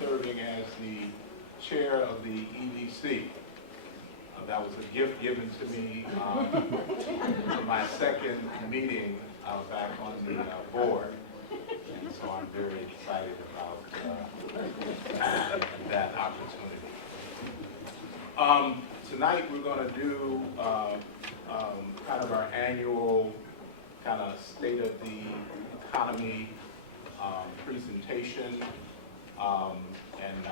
serving as the chair of the EDC. That was a gift given to me for my second meeting back on the board. And so I'm very excited about that opportunity. Tonight we're going to do kind of our annual kind of state of the economy presentation. And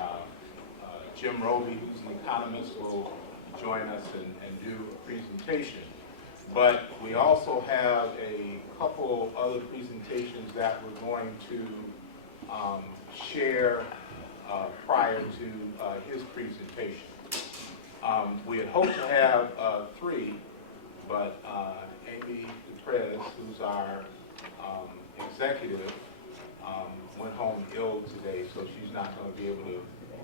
Jim Robey, who's an economist, will join us and do a presentation. But we also have a couple other presentations that we're going to share prior to his presentation. We had hoped to have 3, but Amy DePrez, who's our executive, went home ill today, so she's not going to be able to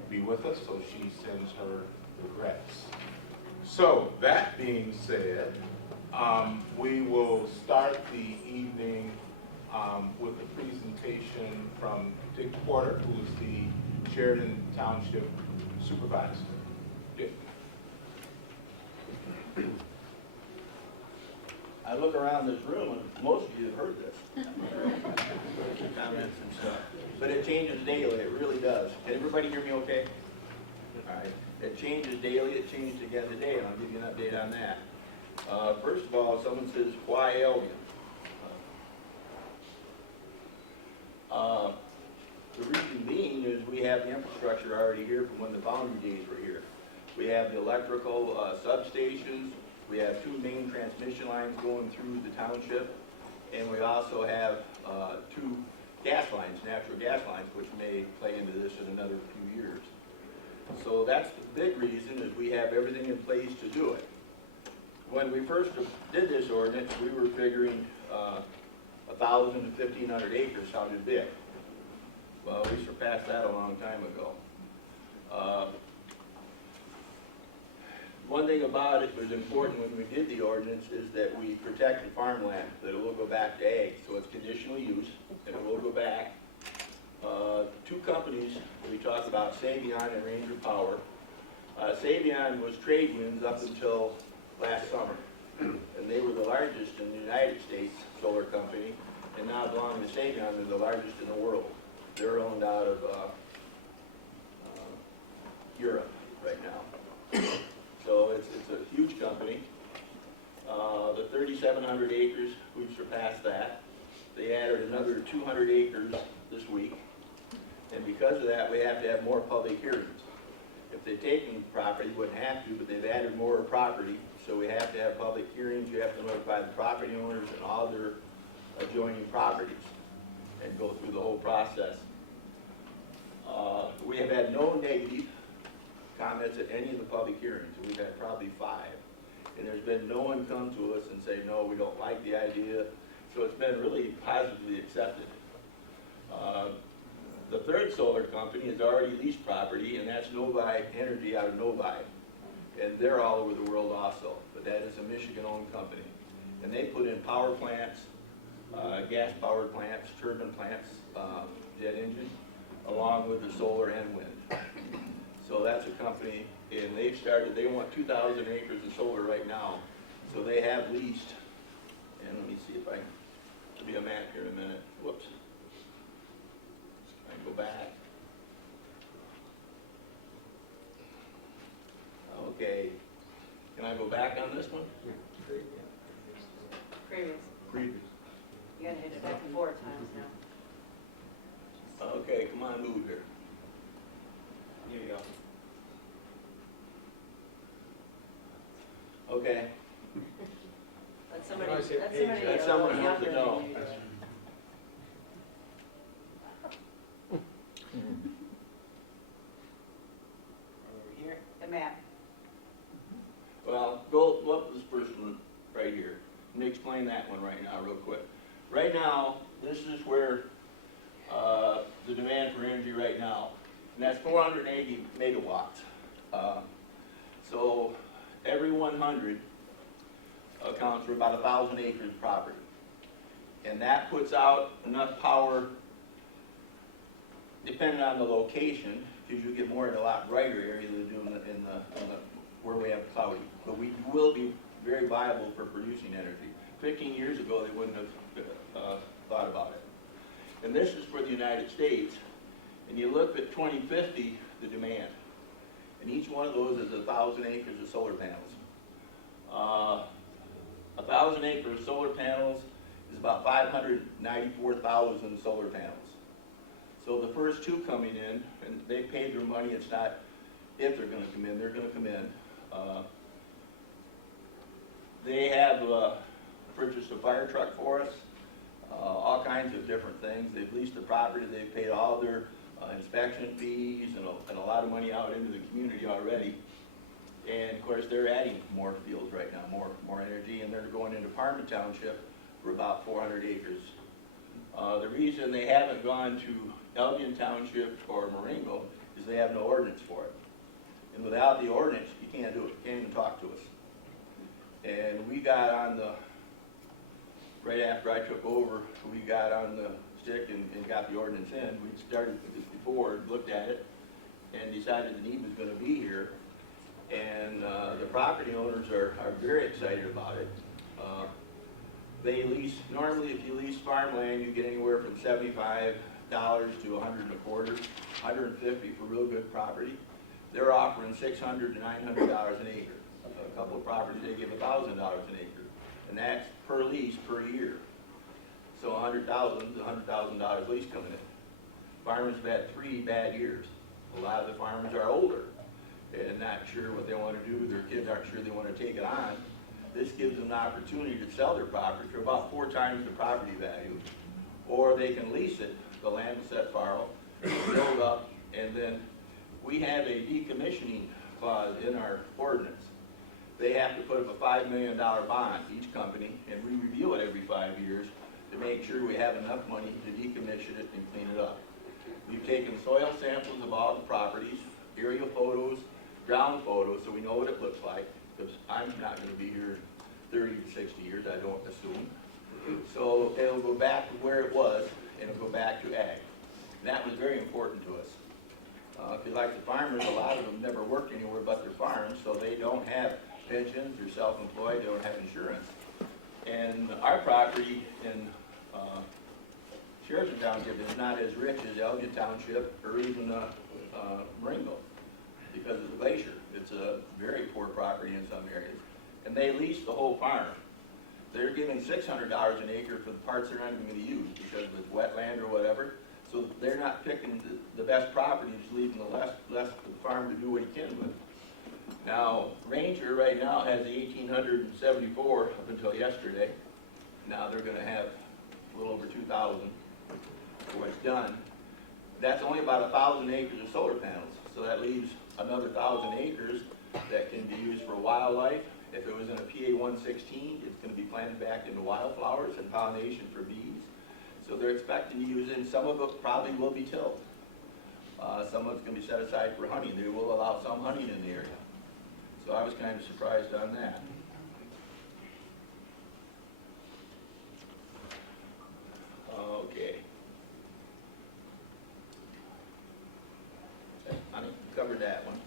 be with us, so she sends her regrets. So, that being said, we will start the evening with a presentation from Dick Porter, who is the Sheridan Township Supervisor. Dick. I look around this room and most of you have heard this. Comments and stuff. But it changes daily, it really does. Can everybody hear me okay? All right. It changes daily, it changed again today, and I'll give you an update on that. First of all, someone says, why Albion? The reason being is we have the infrastructure already here from when the Boundary days were here. We have the electrical substations, we have 2 main transmission lines going through the township, and we also have 2 gas lines, natural gas lines, which may play into this in another few years. So that's the big reason is we have everything in place to do it. When we first did this ordinance, we were figuring 1,000 to 1,500 acres sounded big. Well, we surpassed that a long time ago. One thing about it that was important when we did the ordinance is that we protected farmland, that it will go back to ag. So it's conditional use, and it will go back. 2 companies that we talked about, Savion and Ranger Power. Savion was trade winds up until last summer, and they were the largest in the United States solar company, and now belong to Savion, they're the largest in the world. They're owned out of Europe right now. So it's a huge company. The 3,700 acres, we've surpassed that. They added another 200 acres this week. And because of that, we have to have more public hearings. If they'd taken property, we wouldn't have to, but they've added more property. So we have to have public hearings. You have to notify the property owners and all their adjoining properties and go through the whole process. We have had no negative comments at any of the public hearings. We've had probably 5. And there's been no one come to us and say, no, we don't like the idea. So it's been really positively accepted. The 3rd solar company has already leased property, and that's Novi Energy out of Novi. And they're all over the world also, but that is a Michigan-owned company. And they put in power plants, gas-powered plants, turbine plants, jet engine, along with the solar and wind. So that's a company, and they've started, they want 2,000 acres of solar right now. So they have leased, and let me see if I can, there'll be a map here in a minute. Whoops. I can go back. Okay. Can I go back on this one? Previous. Previous. You gotta hit it back 4 times now. Okay, come on, move here. Here you go. Okay. Let somebody, When I say let page, somebody let someone else younger know. than you do it. Over here, the map. Well, go up this first one right here. Let me explain that one right now real quick. Right now, this is where the demand for energy right now, and that's 480 megawatts. So every 100 accounts for about 1,000 acres of property. And that puts out enough power depending on the location, because you get more in a lot brighter area than you do in the where we have cloudy. But we will be very viable for producing energy. 15 years ago, they wouldn't have thought about it. And this is for the United States. And you look at 2050, the demand. And each one of those is 1,000 acres of solar panels. 1,000 acres of solar panels is about 594,000 solar panels. So the first two coming in, and they paid their money, it's not if they're going to come in, they're going to come in. They have purchased a fire truck for us, all kinds of different things. They've leased the property, they've paid all their inspection fees and a lot of money out into the community already. And of course, they're adding more fields right now, more energy, and they're going into Parma Township for about 400 acres. The reason they haven't gone to Albion Township or Marengo is they have no ordinance for it. And without the ordinance, you can't do it, you can't even talk to us. And we got on the, right after I took over, we got on the stick and got the ordinance in. We started with this before, looked at it, and decided the need was going to be here. And the property owners are very excited about it. They lease, normally if you lease farmland, you get anywhere from $75 to $100 and a quarter, $150 for real good property. They're offering $600 to $900 an acre. A couple of properties, they give $1,000 an acre. And that's per lease per year. So $100,000 to $100,000 lease coming in. Farmers have had 3 bad years. A lot of the farmers are older and not sure what they want to do. Their kids aren't sure they want to take it on. This gives them the opportunity to sell their property for about 4 times the property value. Or they can lease it, the land is set fallow, build up, and then we have a decommissioning clause in our ordinance. They have to put up a $5 million bond, each company, and we review it every 5 years to make sure we have enough money to decommission it and clean it up. We've taken soil samples of all the properties, aerial photos, ground photos, so we know what it looks like, because I'm not going to be here 30 to 60 years, I don't assume. So it'll go back to where it was, and it'll go back to ag. And that was very important to us. Because like the farmers, a lot of them never worked anywhere but their farms, so they don't have pensions, they're self-employed, they don't have insurance. And our property in Sheridan Township is not as rich as Albion Township or even Marengo because of the glacier. It's a very poor property in some areas. And they lease the whole farm. They're giving $600 an acre for the parts they're not even going to use because it's wetland or whatever. So they're not picking the best property, just leaving the less for the farm to do what he can with. Now, Ranger right now has the 1,874 up until yesterday. Now they're going to have a little over 2,000 for what's done. That's only about 1,000 acres of solar panels. So that leaves another 1,000 acres that can be used for wildlife. If it was in a PA 116, it's going to be planted back into wildflowers and pollination for bees. So they're expecting to use it. Some of it probably will be tilled. Some of it's going to be set aside for hunting. They will allow some hunting in the area. So I was kind of surprised on that. Okay. I covered that one.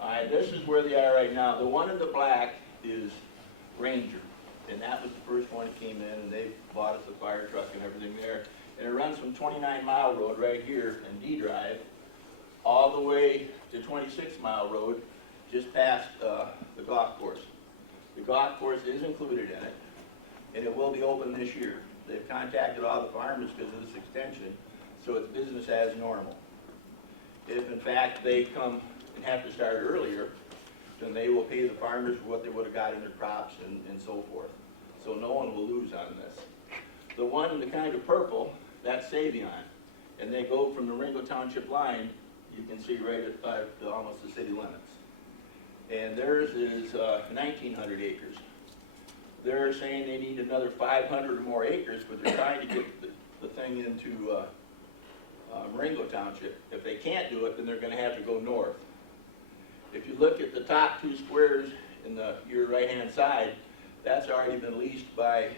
All right, this is where they are right now. The one in the black is Ranger, and that was the first one that came in, and they bought us a fire truck and everything there. And it runs from 29 Mile Road right here and D Drive all the way to 26 Mile Road, just past the golf course. The golf course is included in it, and it will be open this year. They've contacted all the farmers because of this extension, so it's business as normal. If in fact they come and have to start earlier, then they will pay the farmers for what they would have got in their crops and so forth. So no one will lose on this. The one in the kind of purple, that's Savion, and they go from the Ringo Township line, you can see right at almost the city limits. And theirs is 1,900 acres. They're saying they need another 500 or more acres, but they're trying to get the thing into Marengo Township. If they can't do it, then they're going to have to go north. If you look at the top 2 squares in your right-hand side, that's already been leased by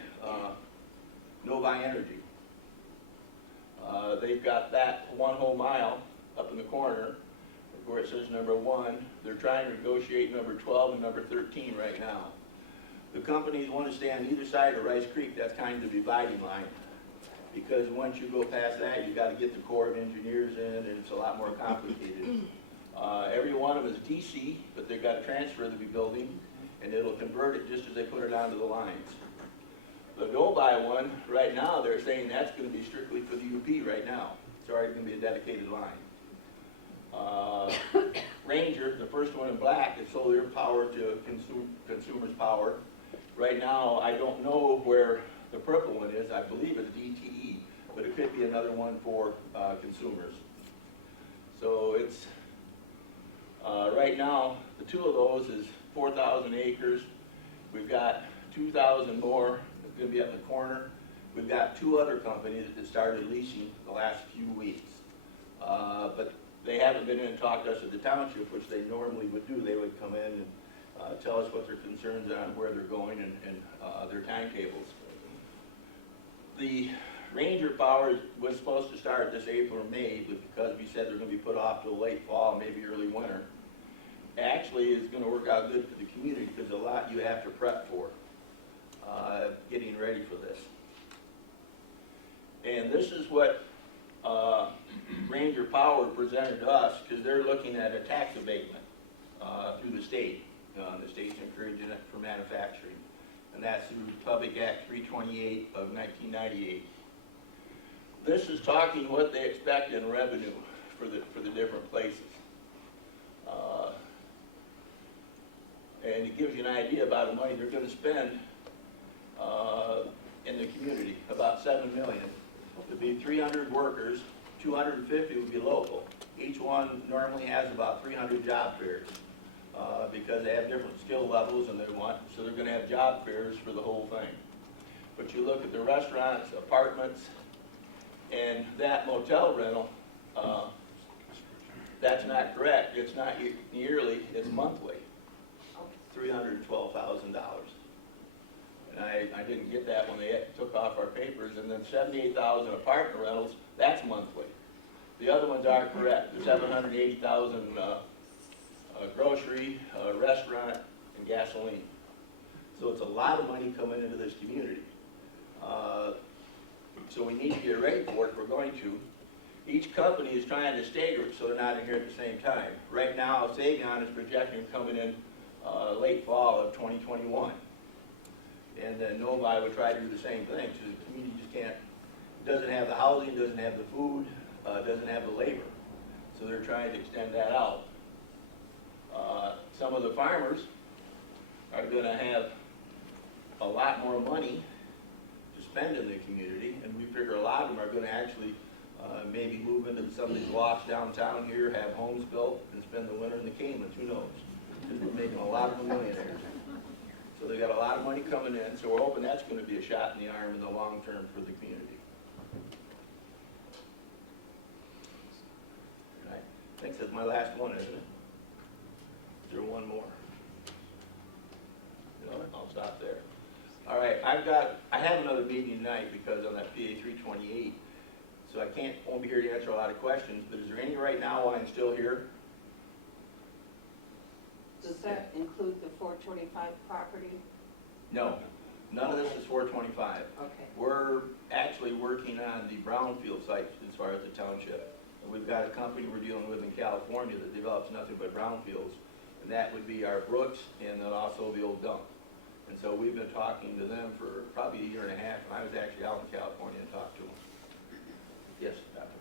Novi Energy. They've got that 1 whole mile up in the corner where it says number 1. They're trying to negotiate number 12 and number 13 right now. The companies want to stay on either side of Rice Creek. That's kind of the dividing line. Because once you go past that, you got to get the Corps of Engineers in, and it's a lot more complicated. Every one of them is DC, but they've got to transfer the building, and it'll convert it just as they put it onto the lines. The go-by one, right now, they're saying that's going to be strictly for the UP right now. It's already going to be a dedicated line. Ranger, the first one in black, is sold their power to consumers' power. Right now, I don't know where the purple one is. I believe it's DTE, but it could be another one for consumers. So it's, right now, the 2 of those is 4,000 acres. We've got 2,000 more that's going to be up in the corner. We've got 2 other companies that started leasing the last few weeks. But they haven't been in and talked to us at the township, which they normally would do. They would come in and tell us what their concerns are and where they're going and their timetables. The Ranger Power was supposed to start this April or May, but because we said they're going to be put off till late fall, maybe early winter, actually is going to work out good for the community because a lot you have to prep for getting ready for this. And this is what Ranger Power presented to us because they're looking at a tax abatement through the state. The state's encouraging it for manufacturing. And that's through Public Act 328 of 1998. This is talking what they expect in revenue for the different places. And it gives you an idea about the money they're going to spend in the community, about $7 million. It'd be 300 workers, 250 would be local. Each one normally has about 300 job fairs because they have different skill levels and so they're going to have job fairs for the whole thing. But you look at the restaurants, apartments, and that motel rental, that's not correct. It's not yearly, it's monthly, $312,000. And I didn't get that when they took off our papers. And then 78,000 apartment rentals, that's monthly. The other ones are correct. There's 780,000 grocery, restaurant, and gasoline. So it's a lot of money coming into this community. So we need to get ready for it if we're going to. Each company is trying to stagger it so they're not in here at the same time. Right now, Savion is projecting coming in late fall of 2021. And then Novi would try to do the same thing. So the community just can't, doesn't have the housing, doesn't have the food, doesn't have the labor. So they're trying to extend that out. Some of the farmers are going to have a lot more money to spend in the community, and we figure a lot of them are going to actually maybe move into some of these lofts downtown here, have homes built, and spend the winter in the Caymans. Who knows? Because we're making a lot of them millionaires. So they got a lot of money coming in, so we're hoping that's going to be a shot in the arm in the long term for the community. Right. I think that's my last one, isn't it? Is there one more? You know what? I'll stop there. All right, I have another meeting tonight because on that PA 328, so I won't be here to answer a lot of questions, but is there any right now while I'm still here? Does that include the 425 property? No, none of this is 425. Okay. We're actually working on the brownfield sites as far as the township. And we've got a company we're dealing with in California that develops nothing but brownfields, and that would be our Brooks and then also the old dump. And so we've been talking to them for probably a year and a half, and I was actually out in California and talked to them. Yes, Doctor?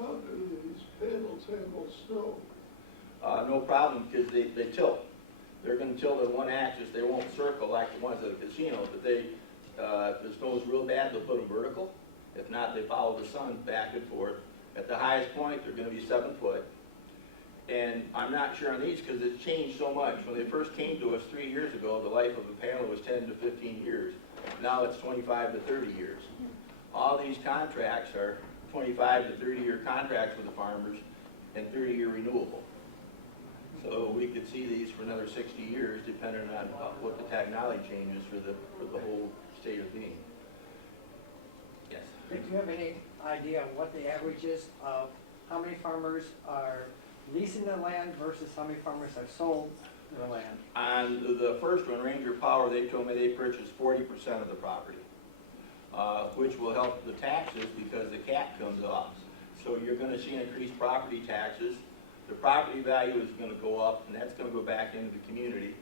How do these panel tables snow? No problem, because they tilt. They're going to tilt in one axis. They won't circle like the ones at the casino, but if the snow's real bad, they'll put them vertical. If not, they follow the sun back and forth. At the highest point, they're going to be 7 foot. And I'm not sure on these because it's changed so much. When they first came to us 3 years ago, the life of a panel was 10 to 15 years. Now it's 25 to 30 years. All these contracts are 25 to 30-year contracts with the farmers and 30-year renewable. So we could see these for another 60 years, depending on what the technology changes for the whole state of being. Yes. Do you have any idea of what the average is of how many farmers are leasing the land versus how many farmers have sold the land? On the first one, Ranger Power, they told me they purchased 40% of the property, which will help the taxes because the cap comes off. So you're gonna see increased property taxes. The property value is gonna go up, and that's gonna go back into the community.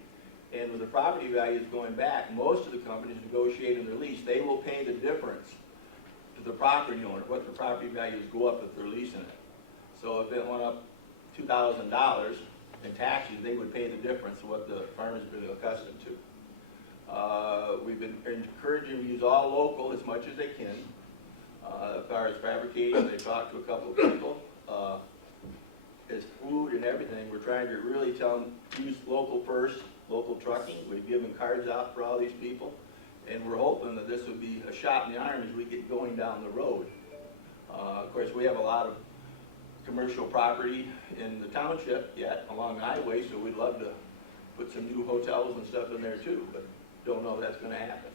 And with the property values going back, most of the companies negotiating their lease, they will pay the difference to the property owner, what the property values go up if they're leasing it. So if it went up $2,000 in taxes, they would pay the difference of what the farmers have been accustomed to. We've been encouraging them to use all local as much as they can. As far as fabricating, they talked to a couple of people. As food and everything, we're trying to really tell them, use local first, local trucking. We've given cards out for all these people. And we're hoping that this would be a shot in the arm as we get going down the road. Of course, we have a lot of commercial property in the township yet along the highway, so we'd love to put some new hotels and stuff in there too, but don't know if that's gonna happen.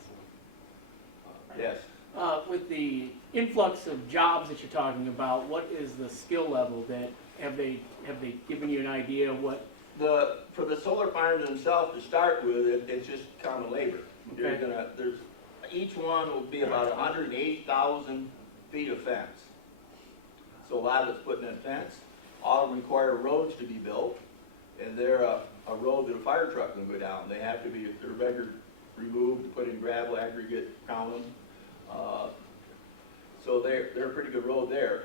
Yes? With the influx of jobs that you're talking about, what is the skill level that, have they given you an idea of what? For the solar farms themselves, to start with, it's just common labor. You're Okay. there's, each one will be about 180,000 feet of fence. So a lot of it's putting in fence. All require roads to be built, and they're a road that a fire truck can go down. They have to be, if they're regular, removed, put in gravel, aggregate, pound them. So they're a pretty good road there,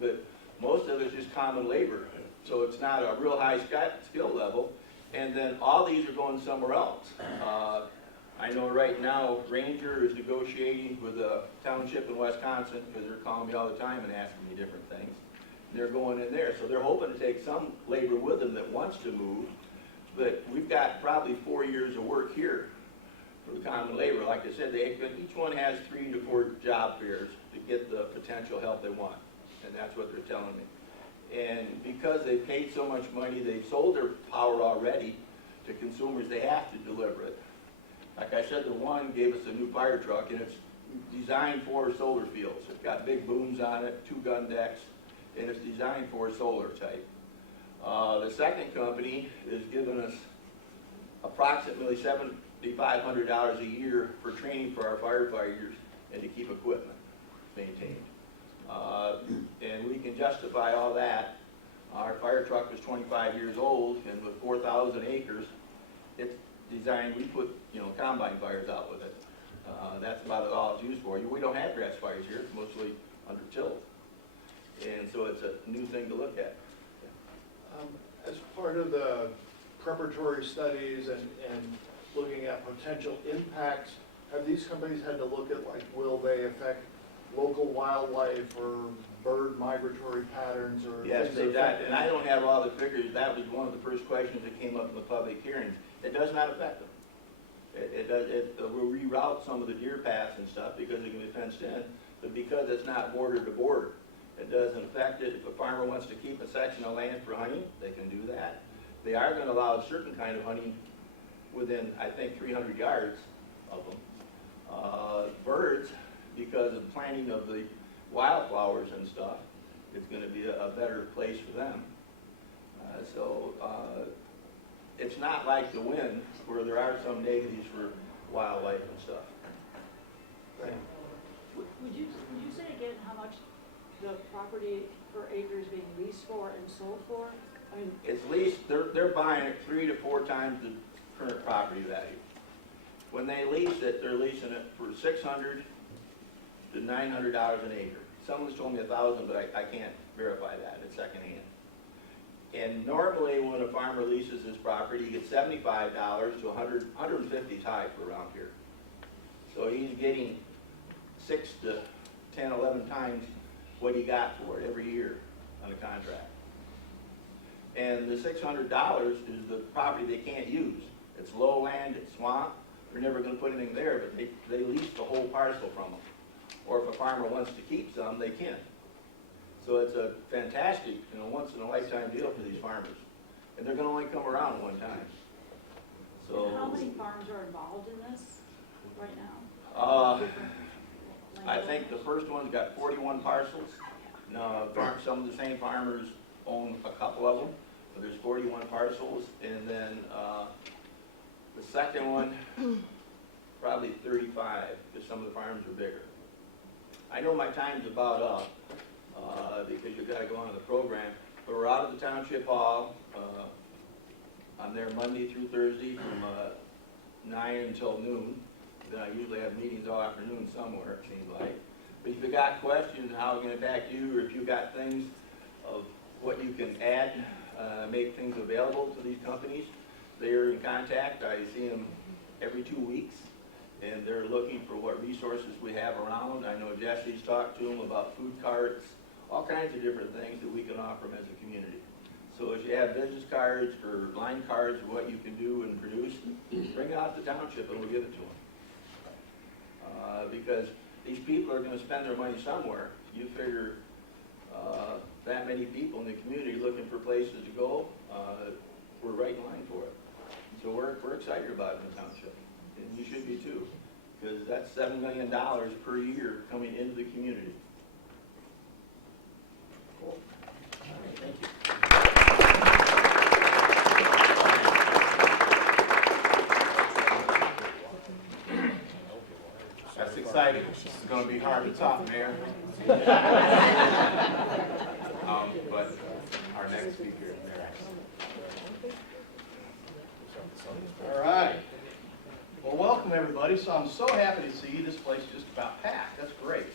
but most of it's just common labor. So it's not a real high skill level, and then all these are going somewhere else. I know right now Ranger is negotiating with a township in Wisconsin, because they're calling me all the time and asking me different things. And they're going in there, so they're hoping to take some labor with them that wants to move, but we've got probably 4 years of work here for the common labor. Like I said, each one has 3 to 4 job fairs to get the potential help they want, and that's what they're telling me. And because they've paid so much money, they've sold their power already to consumers, they have to deliver it. Like I said, the one gave us a new fire truck, and it's designed for solar fields. It's got big booms on it, 2 gun decks, and it's designed for solar type. The second company is giving us approximately $7,500 a year for training for our firefighters and to keep equipment maintained. And we can justify all that. Our fire truck was 25 years old, and with 4,000 acres, it's designed, we put, combine fires out with it. That's about all it's used for. We don't have grass fires here, it's mostly under tilled. And so it's a new thing to look at. As part of the preparatory studies and looking at potential impacts, have these companies had to look at, like, will they affect local wildlife or bird migratory patterns or Yes, things they that did, affect and I don't have all the figures. That was one of the first questions that came up in the public hearings. It does not affect them. It will reroute some of the deer paths and stuff because it can be fenced in, but because it's not border to border, it doesn't affect it. If a farmer wants to keep a section of land for hunting, they can do that. They are going to allow a certain kind of hunting within, I think, 300 yards of them. Birds, because of planting of the wildflowers and stuff, it's going to be a better place for them. It's not like the wind, where there are some negatives for wildlife and stuff. Would you say again how much the property per acre is being leased for and sold for? I mean, It's leased, they're buying it 3 to 4 times the current property value. When they lease it, they're leasing it for $600 to $900 an acre. Someone's told me 1,000, but I can't verify that, it's secondhand. And normally when a farmer leases his property, he gets $75 to $150 high for around here. So he's getting 6 to 10, 11 times what he got for it every year on a contract. And the $600 is the property they can't use. It's lowland, it's swamp, they're never gonna put anything there, but they lease the whole parcel from them. Or if a farmer wants to keep some, they can. So it's a fantastic, once in a lifetime deal for these farmers. And they're gonna only come around one time. So. how many farms are involved in this right now? Uh, Different I think the first one's got 41 parcels. Now, some of the same farmers own a couple of them, but there's 41 parcels. And then the second one, probably 35, because some of the farms are bigger. I know my time's about up, because you gotta go on to the program, but we're out of the township hall. I'm there Monday through Thursday from 9 until noon. Then I usually have meetings all afternoon somewhere, it seems like. But if you got questions, how we can impact you, or if you got things of what you can add, make things available to these companies, they're in contact. I see them every 2 weeks, and they're looking for what resources we have around. I know Jesse's talked to them about food carts, all kinds of different things that we can offer them as a community. So if you have business cards or line cards of what you can do and produce, bring it out to the township and we'll give it to them. Because these people are going to spend their money somewhere. You figure that many people in the community looking for places to go, we're right in line for it. So we're excited about it in the township, and you should be too, because that's $7 million per year coming into the community. Cool. All right, thank you. That's exciting. It's going to be hard to top, Mayor. But our next speaker is Mayor. All right. Well, welcome everybody. So I'm so happy to see you. This place is just about packed. That's great.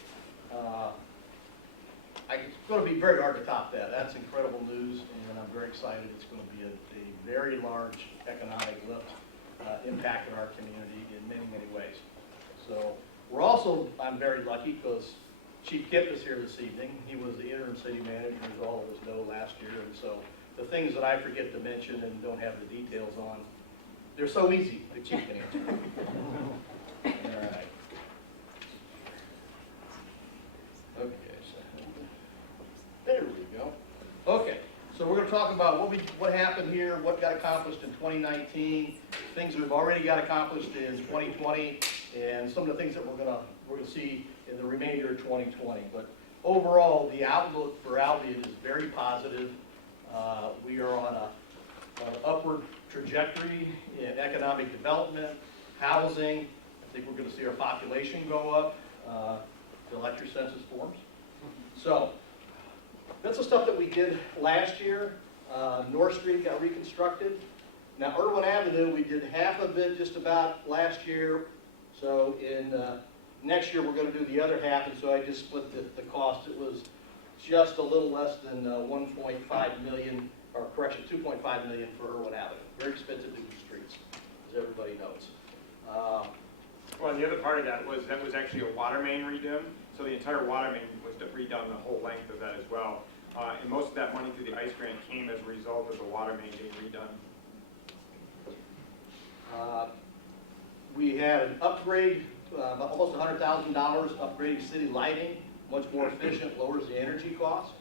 It's going to be very hard to top that. That's incredible news, and I'm very excited. It's going to be a very large economic lift, impact in our community in many, many ways. So we're also, I'm very lucky because Chief Kip is here this evening. He was the interim city manager, as all of us know, last year, and so the things that I forget to mention and don't have the details on, they're so easy to Chief can answer. All right. Okay, so there we go. Okay, so we're going to talk about what happened here, what got accomplished in 2019, things we've already got accomplished in 2020, and some of the things that we're going to see in the remainder of 2020. But overall, the outlook for Albion is very positive. We are on an upward trajectory in economic development, housing. I think we're going to see our population go up, the electric census forms. So that's the stuff that we did last year. North Street got reconstructed. Now, Irwin Avenue, we did half of it just about last year. So in next year, we're going to do the other half, and so I just split the cost. It was just a little less than 1.5 million, or correction, 2.5 million for Irwin Avenue. Very expensive to do streets, as everybody knows. Well, and the other part of that was actually a water main redone. So the entire water main was redone the whole length of that as well. And most of that money through the ICE grant came as a result of the water main being redone. We had an upgrade, almost $100,000 upgrading city lighting, much more efficient, lowers the energy cost.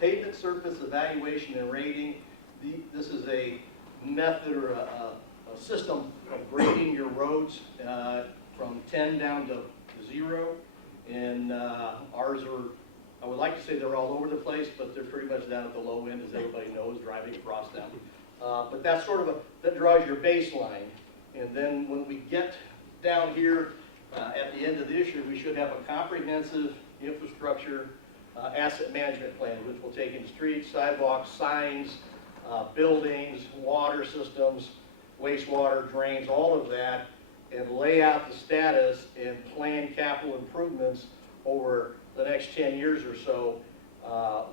Pavement surface evaluation and rating. This is a method or a system of grading your roads from 10 down to 0. And ours are, I would like to say they're all over the place, but they're pretty much down at the low end, as everybody knows, driving across them. But that's sort of that draws your baseline. And then when we get down here at the end of this year, we should have a comprehensive infrastructure asset management plan, which will take in streets, sidewalks, signs, buildings, water systems, wastewater, drains, all of that, and lay out the status and plan capital improvements over the next 10 years or so.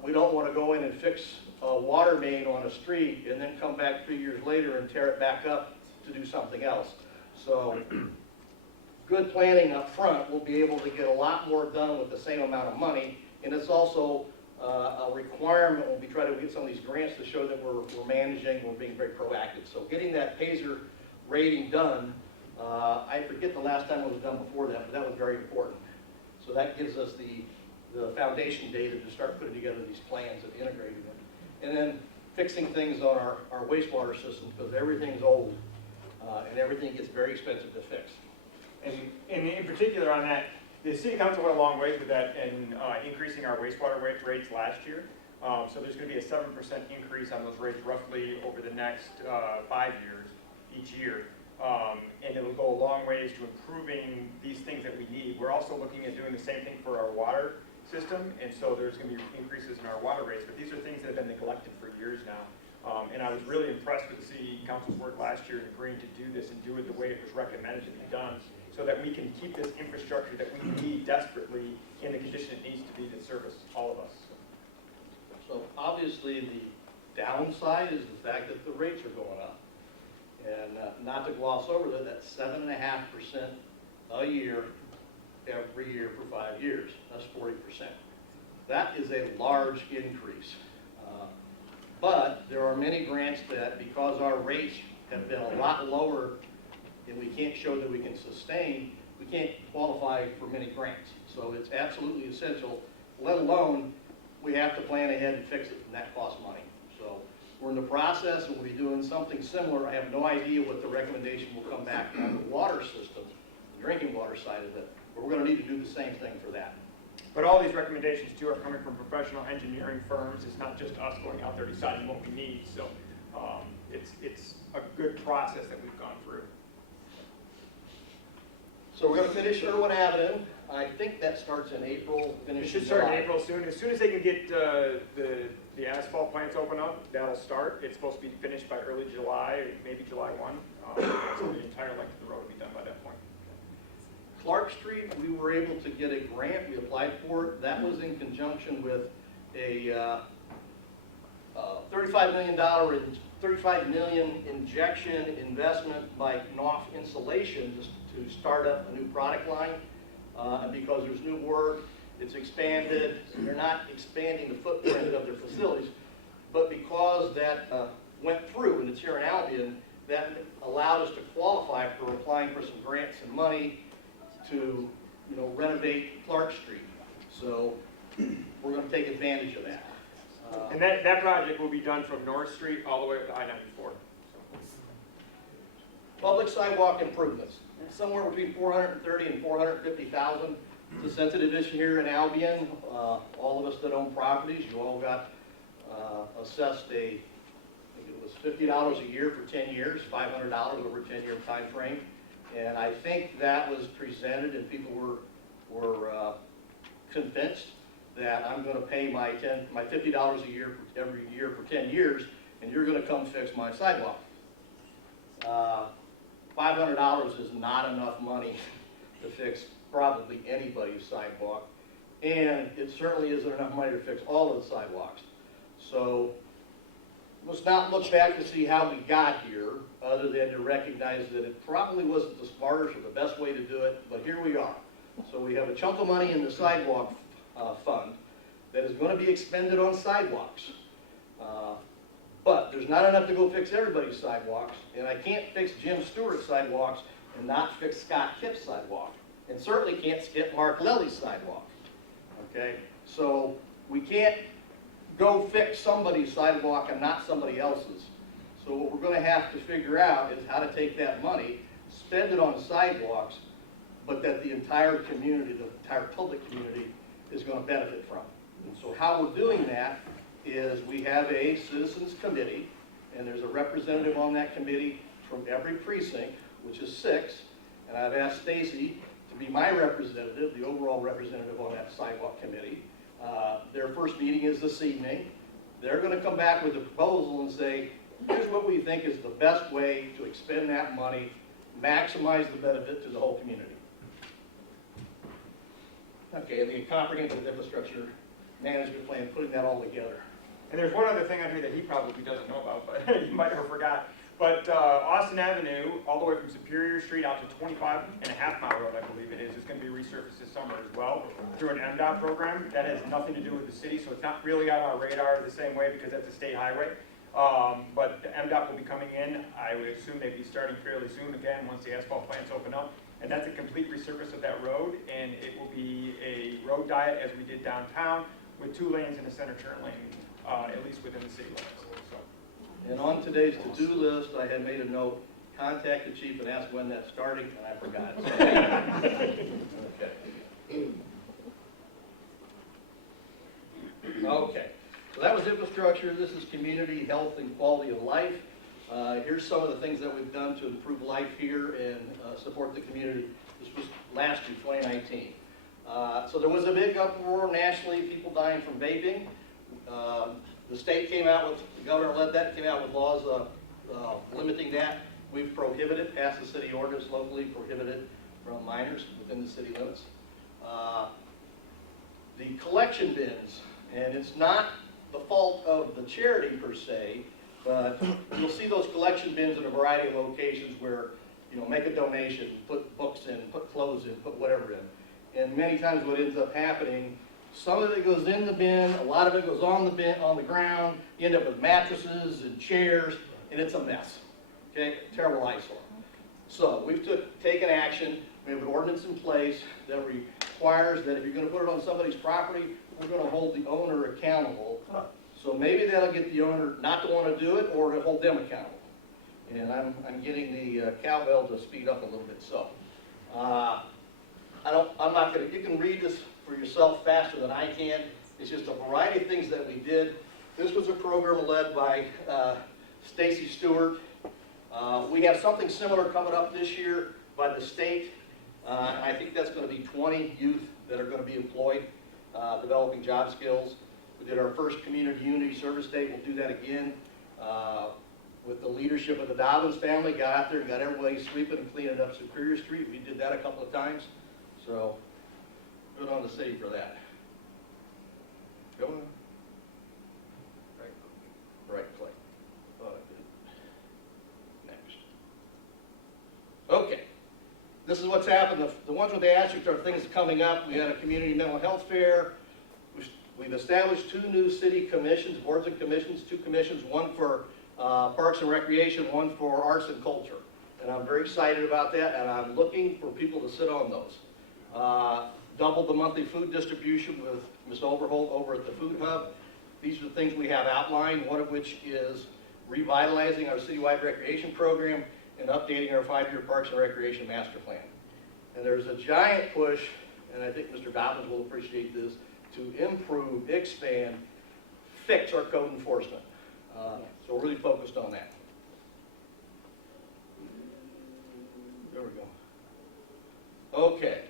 We don't want to go in and fix a water main on a street and then come back 3 years later and tear it back up to do something else. So good planning up front, we'll be able to get a lot more done with the same amount of money. And it's also a requirement when we try to get some of these grants to show that we're managing, we're being very proactive. So getting that PASER rating done, I forget the last time it was done before that, but that was very important. So that gives us the foundation data to start putting together these plans and integrating them. And then fixing things on our wastewater systems, because everything's old and everything gets very expensive to fix. And in particular on that, The city council went a long way with that in increasing our wastewater rates last year. So there's going to be a 7% increase on those rates roughly over the next 5 years, each year. And it will go a long ways to improving these things that we need. We're also looking at doing the same thing for our water system, and so there's going to be increases in our water rates. But these are things that have been neglected for years now. And I was really impressed with the city council's work last year in agreeing to do this and do it the way it was recommended to be done, so that we can keep this infrastructure that we need desperately in the condition it needs to be to service all of us. So obviously, the downside is the fact that the rates are going up. And not to gloss over that, that's 7.5% a year, every year for 5 years. That's 40%. That is a large increase. But there are many grants that, because our rates have been a lot lower and we can't show that we can sustain, we can't qualify for many grants. So it's absolutely essential, let alone we have to plan ahead and fix it, and that costs money. So we're in the process, and we'll be doing something similar. I have no idea what the recommendation will come back on the water system, the drinking water side of it, but we're going to need to do the same thing for that. But all these recommendations too are coming from professional engineering firms. It's not just us going out there deciding what we need. So it's a good process that we've gone through. So we're going to finish Irwin Avenue. I think that starts in April, It finishes should start in July. April soon. As soon as they can get the asphalt plants open up, that'll start. It's supposed to be finished by early July, maybe July 1. So the entire length of the road will be done by that point. Clark Street, we were able to get a grant. We applied for it. That was in conjunction with a $35 million injection investment by Knopf Insulation to start up a new product line. And because there's new work, it's expanded. They're not expanding the footprint of their facilities, but because that went through and it's here in Albion, that allowed us to qualify for applying for some grants and money to, renovate Clark Street. So we're going to take advantage of that. And that project will be done from North Street all the way up to I-94. Public sidewalk improvements, somewhere between $430,000 and $450,000. It's a sensitive issue here in Albion. All of us that own properties, you all got assessed I think it was $50 a year for 10 years, $500 over a 10-year time frame. And I think that was presented and people were convinced that I'm going to pay my $50 a year every year for 10 years, and you're going to come fix my sidewalk. $500 is not enough money to fix probably anybody's sidewalk, and it certainly isn't enough money to fix all of the sidewalks. So let's not look back to see how we got here, other than to recognize that it probably wasn't the smartest or the best way to do it, but here we are. So we have a chunk of money in the sidewalk fund that is going to be expended on sidewalks. But there's not enough to go fix everybody's sidewalks, and I can't fix Jim Stewart's sidewalks and not fix Scott Kipp's sidewalk, and certainly can't skip Mark Lely's sidewalk. Okay, so we can't go fix somebody's sidewalk and not somebody else's. So what we're going to have to figure out is how to take that money, spend it on sidewalks, but that the entire community, the entire public community, is going to benefit from. And so how we're doing that is we have a citizens committee, and there's a representative on that committee from every precinct, which is 6, and I've asked Stacy to be my representative, the overall representative on that sidewalk committee. Their first meeting is this evening. They're going to come back with a proposal and say, here's what we think is the best way to expend that money, maximize the benefit to the whole community. Okay, and the comprehensive infrastructure management plan, putting that all together. And there's one other thing on here that he probably doesn't know about, but you might have forgot. But Austin Avenue, all the way from Superior Street out to 25.5-mile road, I believe it is going to be resurfaced this summer as well through an MDOT program. That has nothing to do with the city, so it's not really on our radar the same way because that's a state highway. But the MDOT will be coming in. I would assume they'd be starting fairly soon again once the asphalt plants open up. And that's a complete resurface of that road, and it will be a road diet as we did downtown with 2 lanes and a center turn lane, at least within the city limits. So. And on today's to-do list, I had made a note, contact the chief and ask when that's starting, and I forgot. Okay. So that was infrastructure. This is community health and quality of life. Here's some of the things that we've done to improve life here and support the community. This was last year, 2019. So there was a big uproar nationally, people dying from vaping. The state came out with, the governor led that, came out with laws limiting that. We've prohibited, passed the city ordinance locally, prohibited from minors within the city limits. The collection bins, and it's not the fault of the charity per se, but you'll see those collection bins in a variety of locations where, you know, make a donation, put books in, put clothes in, put whatever in. And many times what ends up happening, some of it goes in the bin, a lot of it goes on the bin, on the ground, you end up with mattresses and chairs, and it's a mess. Okay, terrible eyesore. So we've taken action. We have an ordinance in place that requires that if you're going to put it on somebody's property, we're going to hold the owner accountable. So maybe that'll get the owner not to want to do it, or to hold them accountable. And I'm getting the cowbell to speed up a little bit. So I'm not going to. You can read this for yourself faster than I can. It's just a variety of things that we did. This was a program led by Stacy Stewart. We have something similar coming up this year by the state. I think that's going to be 20 youth that are going to be employed, developing job skills. We did our first community unity service day. We'll do that again with the leadership of the Dobbins family. Got out there and got everybody sweeping and cleaning up Superior Street. We did that a couple of times. So good on the city for that. Go on. Right click. Next. Okay. This is what's happened. The ones with the asterisks are things coming up. We had a community mental health fair. We've established 2 new city commissions, boards and commissions, 2 commissions, one for Parks and Recreation, one for Arts and Culture. And I'm very excited about that, and I'm looking for people to sit on those. Doubled the monthly food distribution with Ms. Overholt over at the Food Hub. These are the things we have outlined, one of which is revitalizing our citywide recreation program and updating our 5-year Parks and Recreation master plan. And there's a giant push, and I think Mr. Dobbins will appreciate this, to improve, expand, fix our code enforcement. So we're really focused on that. There we go. Okay.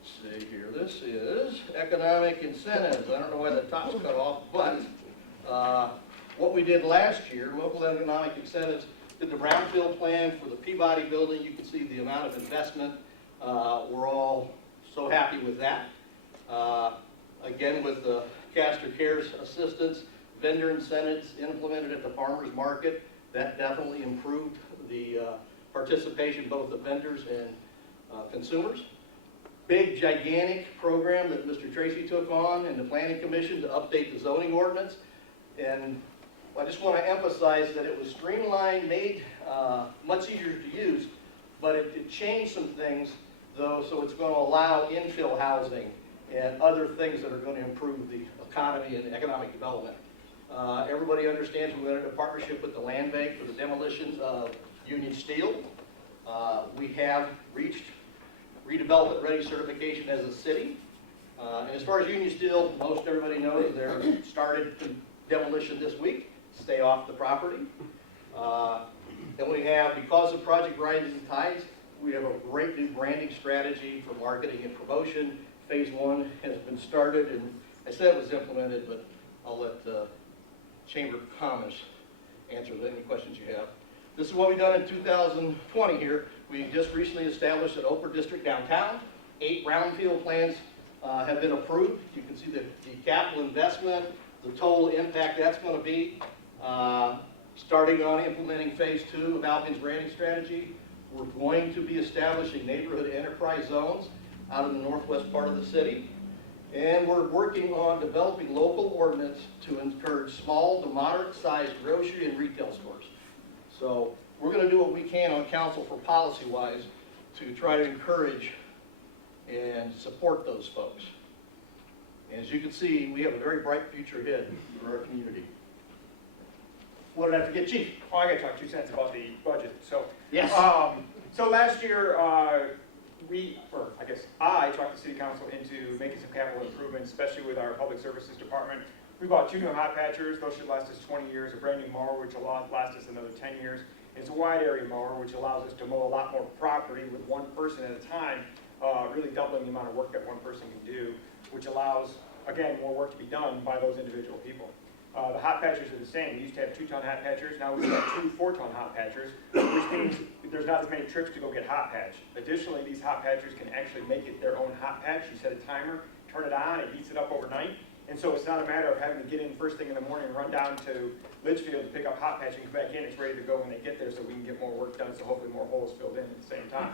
Let's see here. This is economic incentives. I don't know why the top's cut off, but what we did last year, local economic incentives, did the brownfield plan for the Peabody building. You can see the amount of investment. We're all so happy with that. Again, with the Castor Cares assistance, vendor incentives implemented at the farmers market, that definitely improved the participation both of vendors and consumers. Big, gigantic program that Mr. Tracy took on in the Planning Commission to update the zoning ordinance. And I just want to emphasize that it was streamlined, made much easier to use, but it changed some things, though, so it's going to allow infill housing and other things that are going to improve the economy and economic development. Everybody understands we went into partnership with the Land Bank for the demolition of Union Steel. We have reached redevelopment ready certification as a city. And as far as Union Steel, most everybody knows they're started demolition this week. Stay off the property. Then we have, because of Project Rising Tides, we have a great new branding strategy for marketing and promotion. Phase 1 has been started, and I said it was implemented, but I'll let Chamber of Commerce answer any questions you have. This is what we've done in 2020 here. We just recently established an Oprah District downtown. 8 brownfield plans have been approved. You can see the capital investment, the total impact that's going to be. Starting on implementing phase 2 of Albion's branding strategy. We're going to be establishing neighborhood enterprise zones out in the northwest part of the city. And we're working on developing local ordinance to encourage small to moderate-sized grocery and retail stores. So we're going to do what we can on council for policy-wise to try to encourage and support those folks. And as you can see, we have a very bright future ahead for our community. What did I forget, Chief? Oh, I got to talk 2 cents about the budget. So, Yes. So last year, I talked the city council into making some capital improvements, especially with our public services department. We bought 2 new hot patchers, those should last us 20 years, a brand new mower which will last us another 10 years. It's a wide area mower which allows us to mow a lot more property with one person at a time, really doubling the amount of work that one person can do, which allows, again, more work to be done by those individual people. The hot patchers are the same. We used to have 2-ton hot patchers, now we've got 2 4-ton hot patchers, which means there's not as many trips to go get hot patch. Additionally, these hot patchers can actually make it their own hot patch. You set a timer, turn it on, it heats it up overnight. And so it's not a matter of having to get in first thing in the morning and run down to Litchfield to pick up hot patch and come back in. It's ready to go when they get there so we can get more work done, so hopefully more holes filled in at the same time.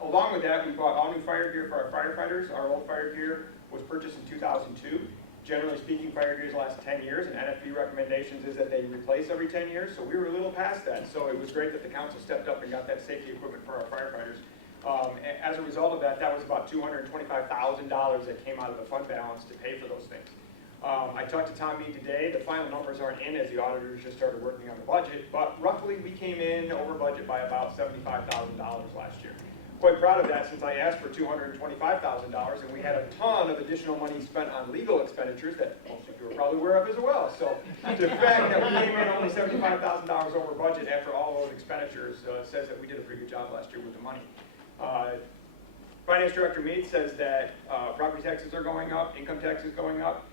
Along with that, we bought all new fire gear for our firefighters. Our old fire gear was purchased in 2002. Generally speaking, fire gears last 10 years, and NFB recommendations is that they replace every 10 years, so we were a little past that. So it was great that the council stepped up and got that safety equipment for our firefighters. As a result of that, that was about $225,000 that came out of the fund balance to pay for those things. I talked to Tom Mead today. The final numbers aren't in as the auditors just started working on the budget, but roughly we came in over budget by about $75,000 last year. Quite proud of that since I asked for $225,000 and we had a ton of additional money spent on legal expenditures that most of you are probably aware of as well. So the fact that we came in only $75,000 over budget after all those expenditures says that we did a pretty good job last year with the money. Finance Director Mead says that property taxes are going up, income tax is going up,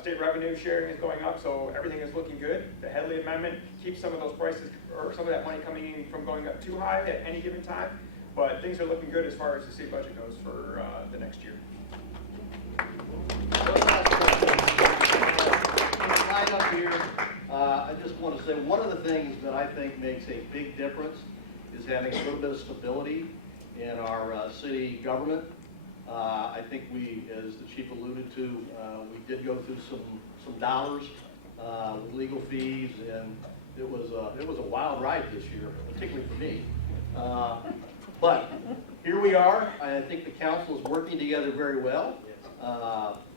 state revenue sharing is going up, so everything is looking good. The Headley Amendment keeps some of those prices, or some of that money coming in from going up too high at any given time. But things are looking good as far as the state budget goes for the next year. Right up here, I just want to say one of the things that I think makes a big difference is having a little bit of stability in our city government. I think we, as the chief alluded to, we did go through some dollars with legal fees, and it was a wild ride this year, particularly for me. But here we are. I think the council is working together very well.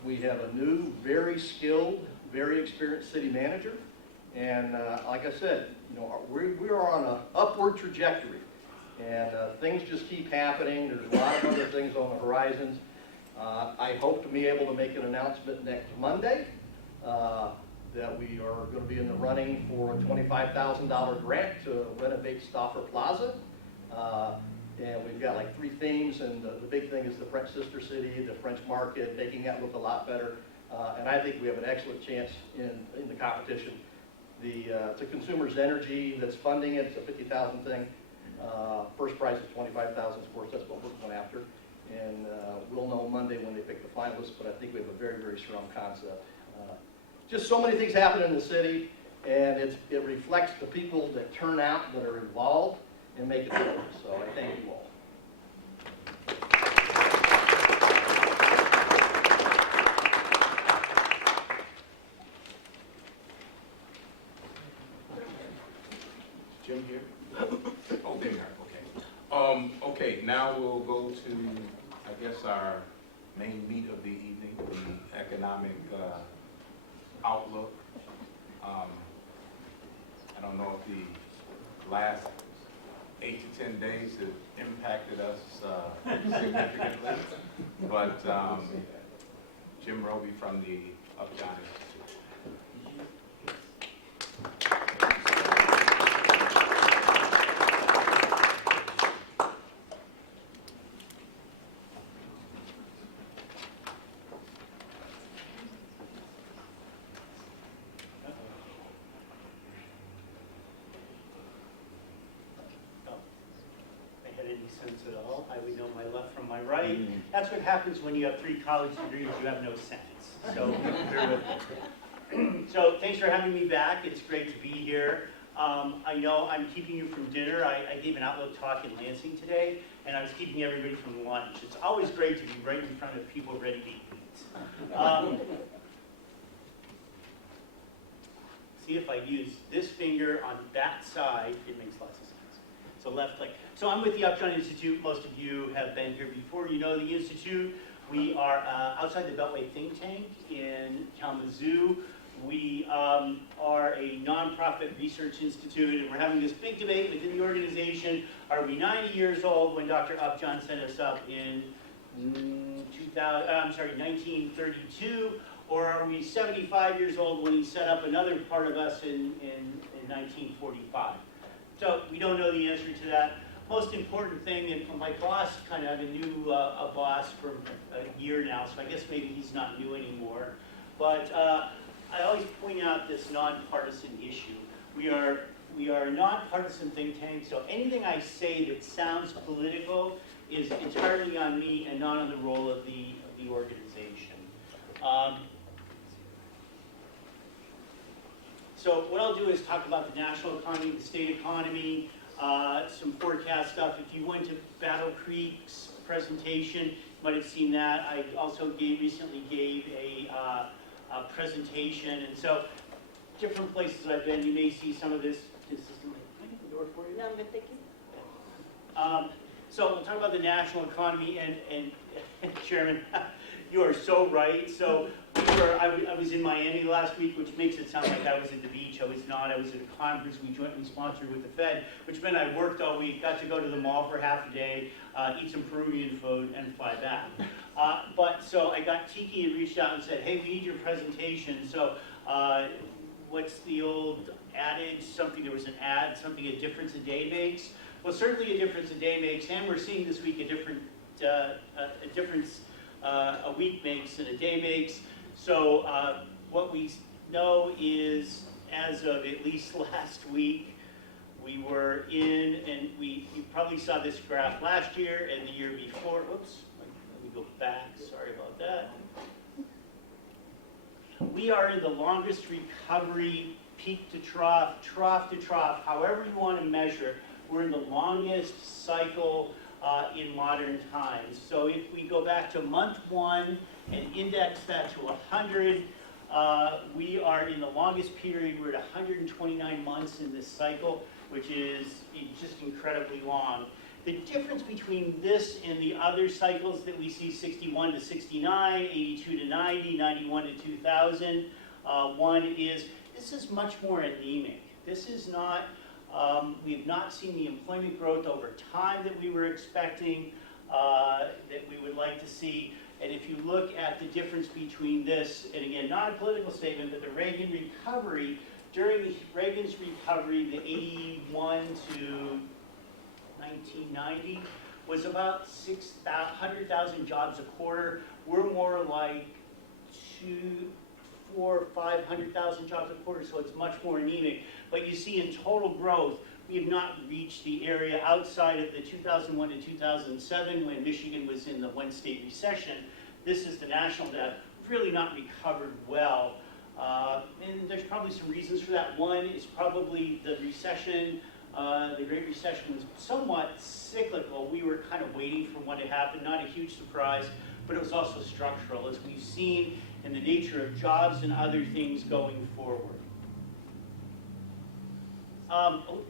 We have a new, very skilled, very experienced city manager. And like I said, we are on an upward trajectory. And things just keep happening. There's a lot of other things on the horizons. I hope to be able to make an announcement next Monday that we are going to be in the running for a $25,000 grant to renovate Stauffer Plaza. And we've got like 3 themes, and the big thing is the French Sister City, the French Market, making that look a lot better. And I think we have an excellent chance in the competition. It's a Consumers Energy that's funding it. It's a $50,000 thing. First prize is $25,000, of course, that's what we're going after. And we'll know Monday when they pick the finalists, but I think we have a very, very strong concept. Just so many things happen in the city, and it reflects the people that turn out, that are involved, and make it better. So I thank you all. Jim here? Oh, there you are, okay. Okay, now we'll go to, I guess, our main meat of the evening, the economic outlook. I don't know if the last 8 to 10 days have impacted us significantly, but Jim Robey from the Upjohn sense at all. I would know my left from my right. That's what happens when you have 3 college degrees, you have no sense. So bear with me. So thanks for having me back. It's great to be here. I know I'm keeping you from dinner. I gave an Outlook talk in Lansing today, and I was keeping everybody from lunch. It's always great to be right in front of people ready to eat. See, if I use this finger on that side, it makes lots of sense. So left click. So I'm with the Upjohn Institute. Most of you have been here before. You know the Institute. We are outside the Beltway think tank in Kalamazoo. We are a nonprofit research institute, and we're having this big debate within the organization. Are we 90 years old when Dr. Upjohn set us up in 1932, or are we 75 years old when he set up another part of us in 1945? So we don't know the answer to that. Most important thing, and my boss kind of had a new a boss for a year now, so I guess maybe he's not new anymore. But I always point out this nonpartisan issue. We are a nonpartisan think tank, so anything I say that sounds political is entirely on me and not on the role of the organization. So what I'll do is talk about the national economy, the state economy, some forecast stuff. If you went to Battle Creek's presentation, you might have seen that. I also recently gave a presentation, and so different places I've been, you may see some of this consistently. Can I get the door for you? No, but thank you. So we'll talk about the national economy, and Chairman, you are so right. So I was in Miami last week, which makes it sound like I was at the beach. I was not. I was at a conference we jointly sponsored with the Fed, which meant I worked all week, got to go to the mall for half a day, eat some Peruvian food, and fly back. But so I got Tiki and reached out and said, hey, we need your presentation. So what's the old adage? Something, there was an ad, something a difference a day makes. Well, certainly a difference a day makes, and we're seeing this week a difference a week makes and a day makes. So what we know is, as of at least last week, we were in, and you probably saw this graph last year and the year before. Whoops, let me go back, sorry about that. We are in the longest recovery, peak to trough, trough to trough, however you want to measure. We're in the longest cycle in modern times. So if we go back to month 1 and index that to 100, we are in the longest period. We're at 129 months in this cycle, which is just incredibly long. The difference between this and the other cycles that we see, 61 to 69, 82 to 90, 91 to 2000, one is this is much more anemic. This is not, we have not seen the employment growth over time that we were expecting, that we would like to see. And if you look at the difference between this, and again, not a political statement, but the Reagan recovery, during Reagan's recovery, the 81 to 1990 was about 100,000 jobs a quarter. We're more like 400,000, 500,000 jobs a quarter, so it's much more anemic. But you see in total growth, we have not reached the area outside of the 2001 to 2007 when Michigan was in the one-state recession. This is the national data, really not recovered well. And there's probably some reasons for that. One is probably the recession. The Great Recession was somewhat cyclical. We were kind of waiting for what had happened, not a huge surprise, but it was also structural, as we've seen in the nature of jobs and other things going forward. Oh,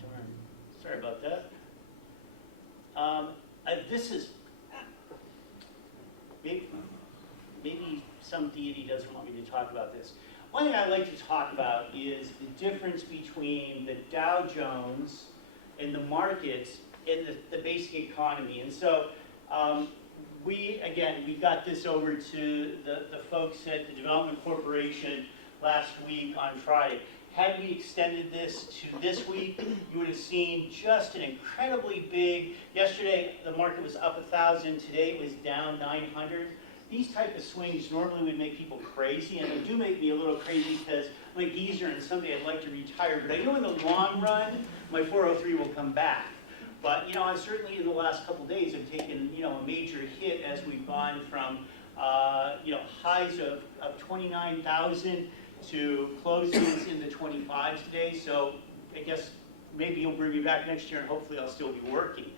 darn. Sorry about that. This is, maybe some deity doesn't want me to talk about this. One thing I'd like to talk about is the difference between the Dow Jones and the markets and the basic economy. And so we got this over to the folks at the Development Corporation last week on Friday. Had we extended this to this week, you would have seen just an incredibly big, yesterday the market was up 1,000, today it was down 900. These type of swings normally would make people crazy, and they do make me a little crazy because I'm a geezer and someday I'd like to retire, but I know in the long run, my 403 will come back. But, you know, I certainly in the last couple of days have taken, you know, a major hit as we've gone from, you know, highs of 29,000 to closings in the 25s today. So I guess maybe you'll bring me back next year and hopefully I'll still be working.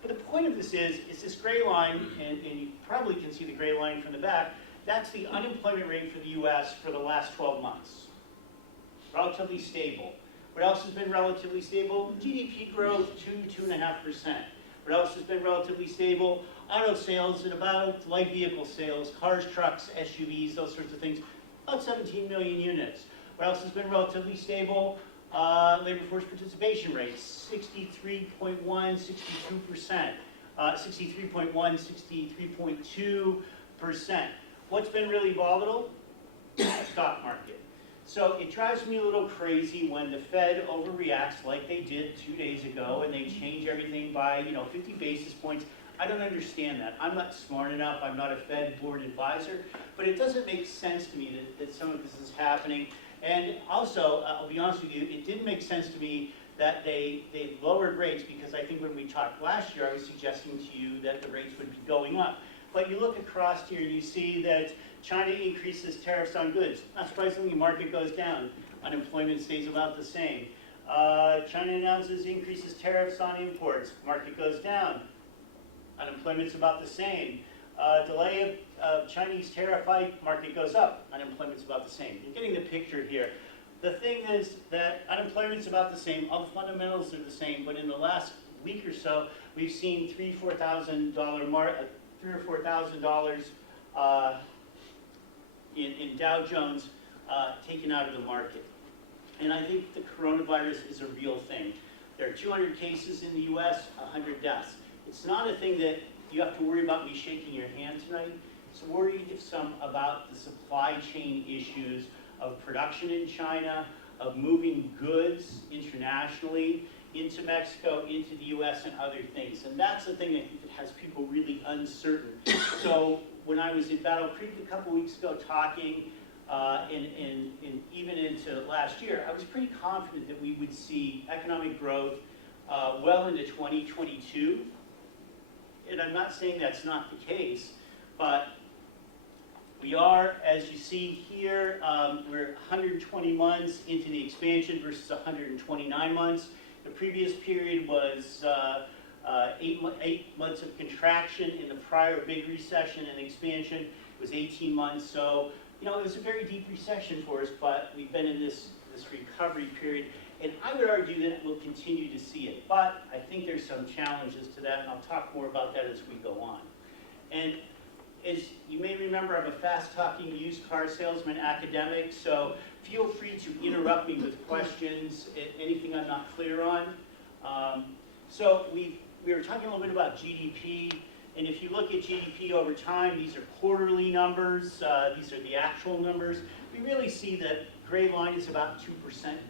But the point of this is this gray line, and you probably can see the gray line from the back, that's the unemployment rate for the US for the last 12 months. Relatively stable. What else has been relatively stable? GDP growth, 2.5%. What else has been relatively stable? Auto sales at about, light vehicle sales, cars, trucks, SUVs, those sorts of things, about 17 million units. What else has been relatively stable? Labor force participation rates, 63.1, 62%. 63.1, 63.2%. What's been really volatile? Stock market. So it drives me a little crazy when the Fed overreacts like they did 2 days ago and they change everything by 50 basis points. I don't understand that. I'm not smart enough. I'm not a Fed board advisor, but it doesn't make sense to me that some of this is happening. And also, I'll be honest with you, it didn't make sense to me that they lowered rates, because I think when we talked last year, I was suggesting to you that the rates would be going up. But you look across here, you see that China increases tariffs on goods. Not surprisingly, the market goes down. Unemployment stays about the same. China announces increases tariffs on imports. Market goes down. Unemployment's about the same. Delay of Chinese tariff hike, market goes up. Unemployment's about the same. You're getting the picture here. The thing is that unemployment's about the same. All the fundamentals are the same. But in the last week or so, we've seen $3,000 or $4,000 in Dow Jones taken out of the market. And I think the coronavirus is a real thing. There are 200 cases in the US, 100 deaths. It's not a thing that you have to worry about me shaking your hand tonight. It's worried about the supply chain issues of production in China, of moving goods internationally into Mexico, into the US, and other things. And that's the thing that has people really uncertain. So when I was in Battle Creek a couple weeks ago talking, and even into last year, I was pretty confident that we would see economic growth well into 2022. And I'm not saying that's not the case, but we are, as you see here, we're 120 months into the expansion versus 129 months. The previous period was 8 months of contraction. In the prior big recession and expansion, it was 18 months. So, it was a very deep recession for us, but we've been in this recovery period. And I would argue that we'll continue to see it. But I think there's some challenges to that, and I'll talk more about that as we go on. And as you may remember, I'm a fast-talking used car salesman academic, so feel free to interrupt me with questions, anything I'm not clear on. So we were talking a little bit about GDP, and if you look at GDP over time, these are quarterly numbers, these are the actual numbers. We really see that gray line is about 2%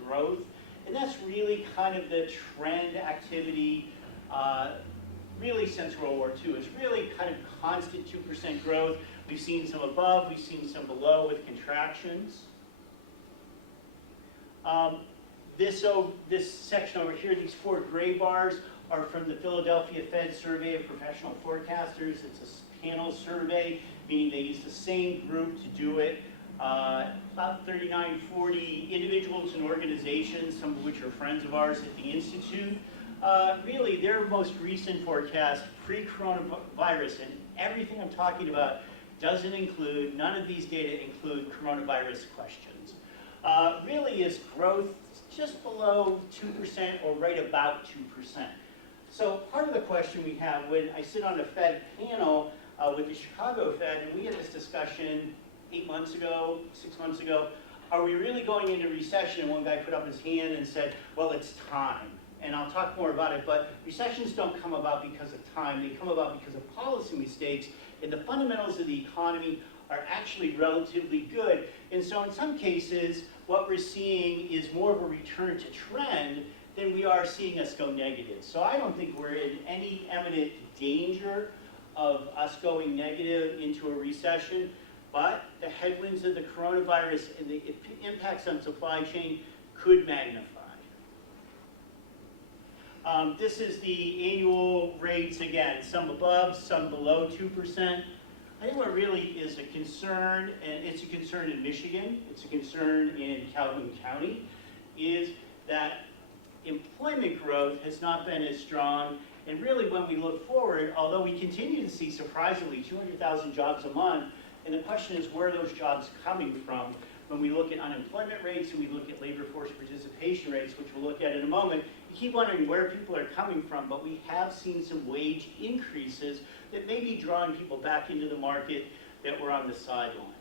growth, and that's really kind of the trend activity really since World War II. It's really kind of constant 2% growth. We've seen some above, we've seen some below with contractions. This section over here, these 4 gray bars, are from the Philadelphia Fed Survey of Professional Forecasters. It's a panel survey, meaning they use the same group to do it. About 39, 40 individuals and organizations, some of which are friends of ours at the Institute. Really, their most recent forecast, pre-coronavirus, and everything I'm talking about doesn't include, none of these data include coronavirus questions. Really is growth just below 2% or right about 2%. So part of the question we have when I sit on a Fed panel with the Chicago Fed, and we had this discussion 8 months ago, 6 months ago, are we really going into recession? And one guy put up his hand and said, well, it's time. And I'll talk more about it, but recessions don't come about because of time. They come about because of policy mistakes, and the fundamentals of the economy are actually relatively good. And so in some cases, what we're seeing is more of a return to trend than we are seeing us go negative. So I don't think we're in any imminent danger of us going negative into a recession, but the headwinds of the coronavirus and the impacts on supply chain could magnify. This is the annual rates again, some above, some below 2%. I think what really is a concern, and it's a concern in Michigan, it's a concern in Calhoun County, is that employment growth has not been as strong. And really when we look forward, although we continue to see surprisingly 200,000 jobs a month, and the question is where are those jobs coming from? When we look at unemployment rates and we look at labor force participation rates, which we'll look at in a moment, you keep wondering where people are coming from, but we have seen some wage increases that may be drawing people back into the market that were on the sidelines.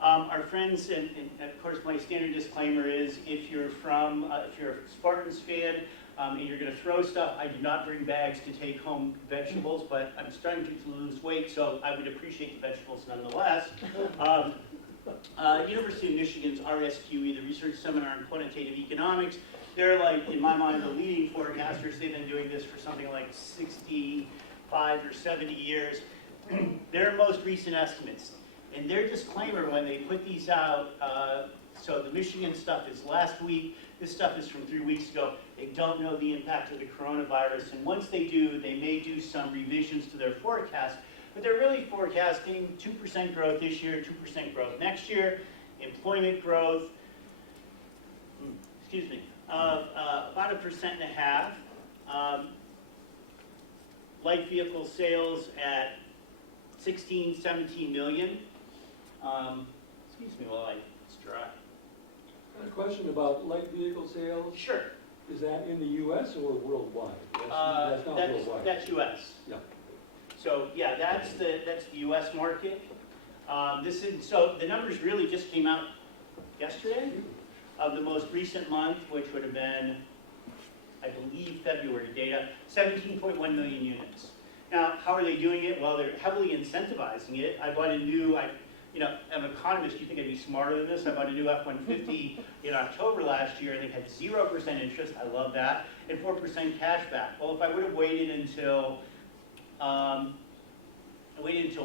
Our friends, and of course my standard disclaimer is if you're a Spartans fan, and you're gonna throw stuff, I do not bring bags to take home vegetables, but I'm starting to lose weight, so I would appreciate the vegetables nonetheless. University of Michigan's RSQE, the Research Seminar on Quantitative Economics, they're like, in my mind, the leading forecasters. They've been doing this for something like 65 or 70 years. Their most recent estimates, and their disclaimer when they put these out, so the Michigan stuff is last week, this stuff is from 3 weeks ago. They don't know the impact of the coronavirus, and once they do, they may do some revisions to their forecast, but they're really forecasting 2% growth this year, 2% growth next year, employment growth, of about 1.5%. Light vehicle sales at 16, 17 million. Excuse me while it's dry. A question about light vehicle sales. Sure. Is that in the U.S. or worldwide? That's not worldwide. That's U.S. Yeah. So yeah, that's the U.S. market. So the numbers really just came out yesterday of the most recent month, which would have been, I believe, February data, 17.1 million units. Now, how are they doing it? Well, they're heavily incentivizing it. I bought a new, I'm an economist, you think I'd be smarter than this? I bought a new F-150 in October last year, and they had 0% interest, I love that, and 4% cash back. Well, if I would have waited until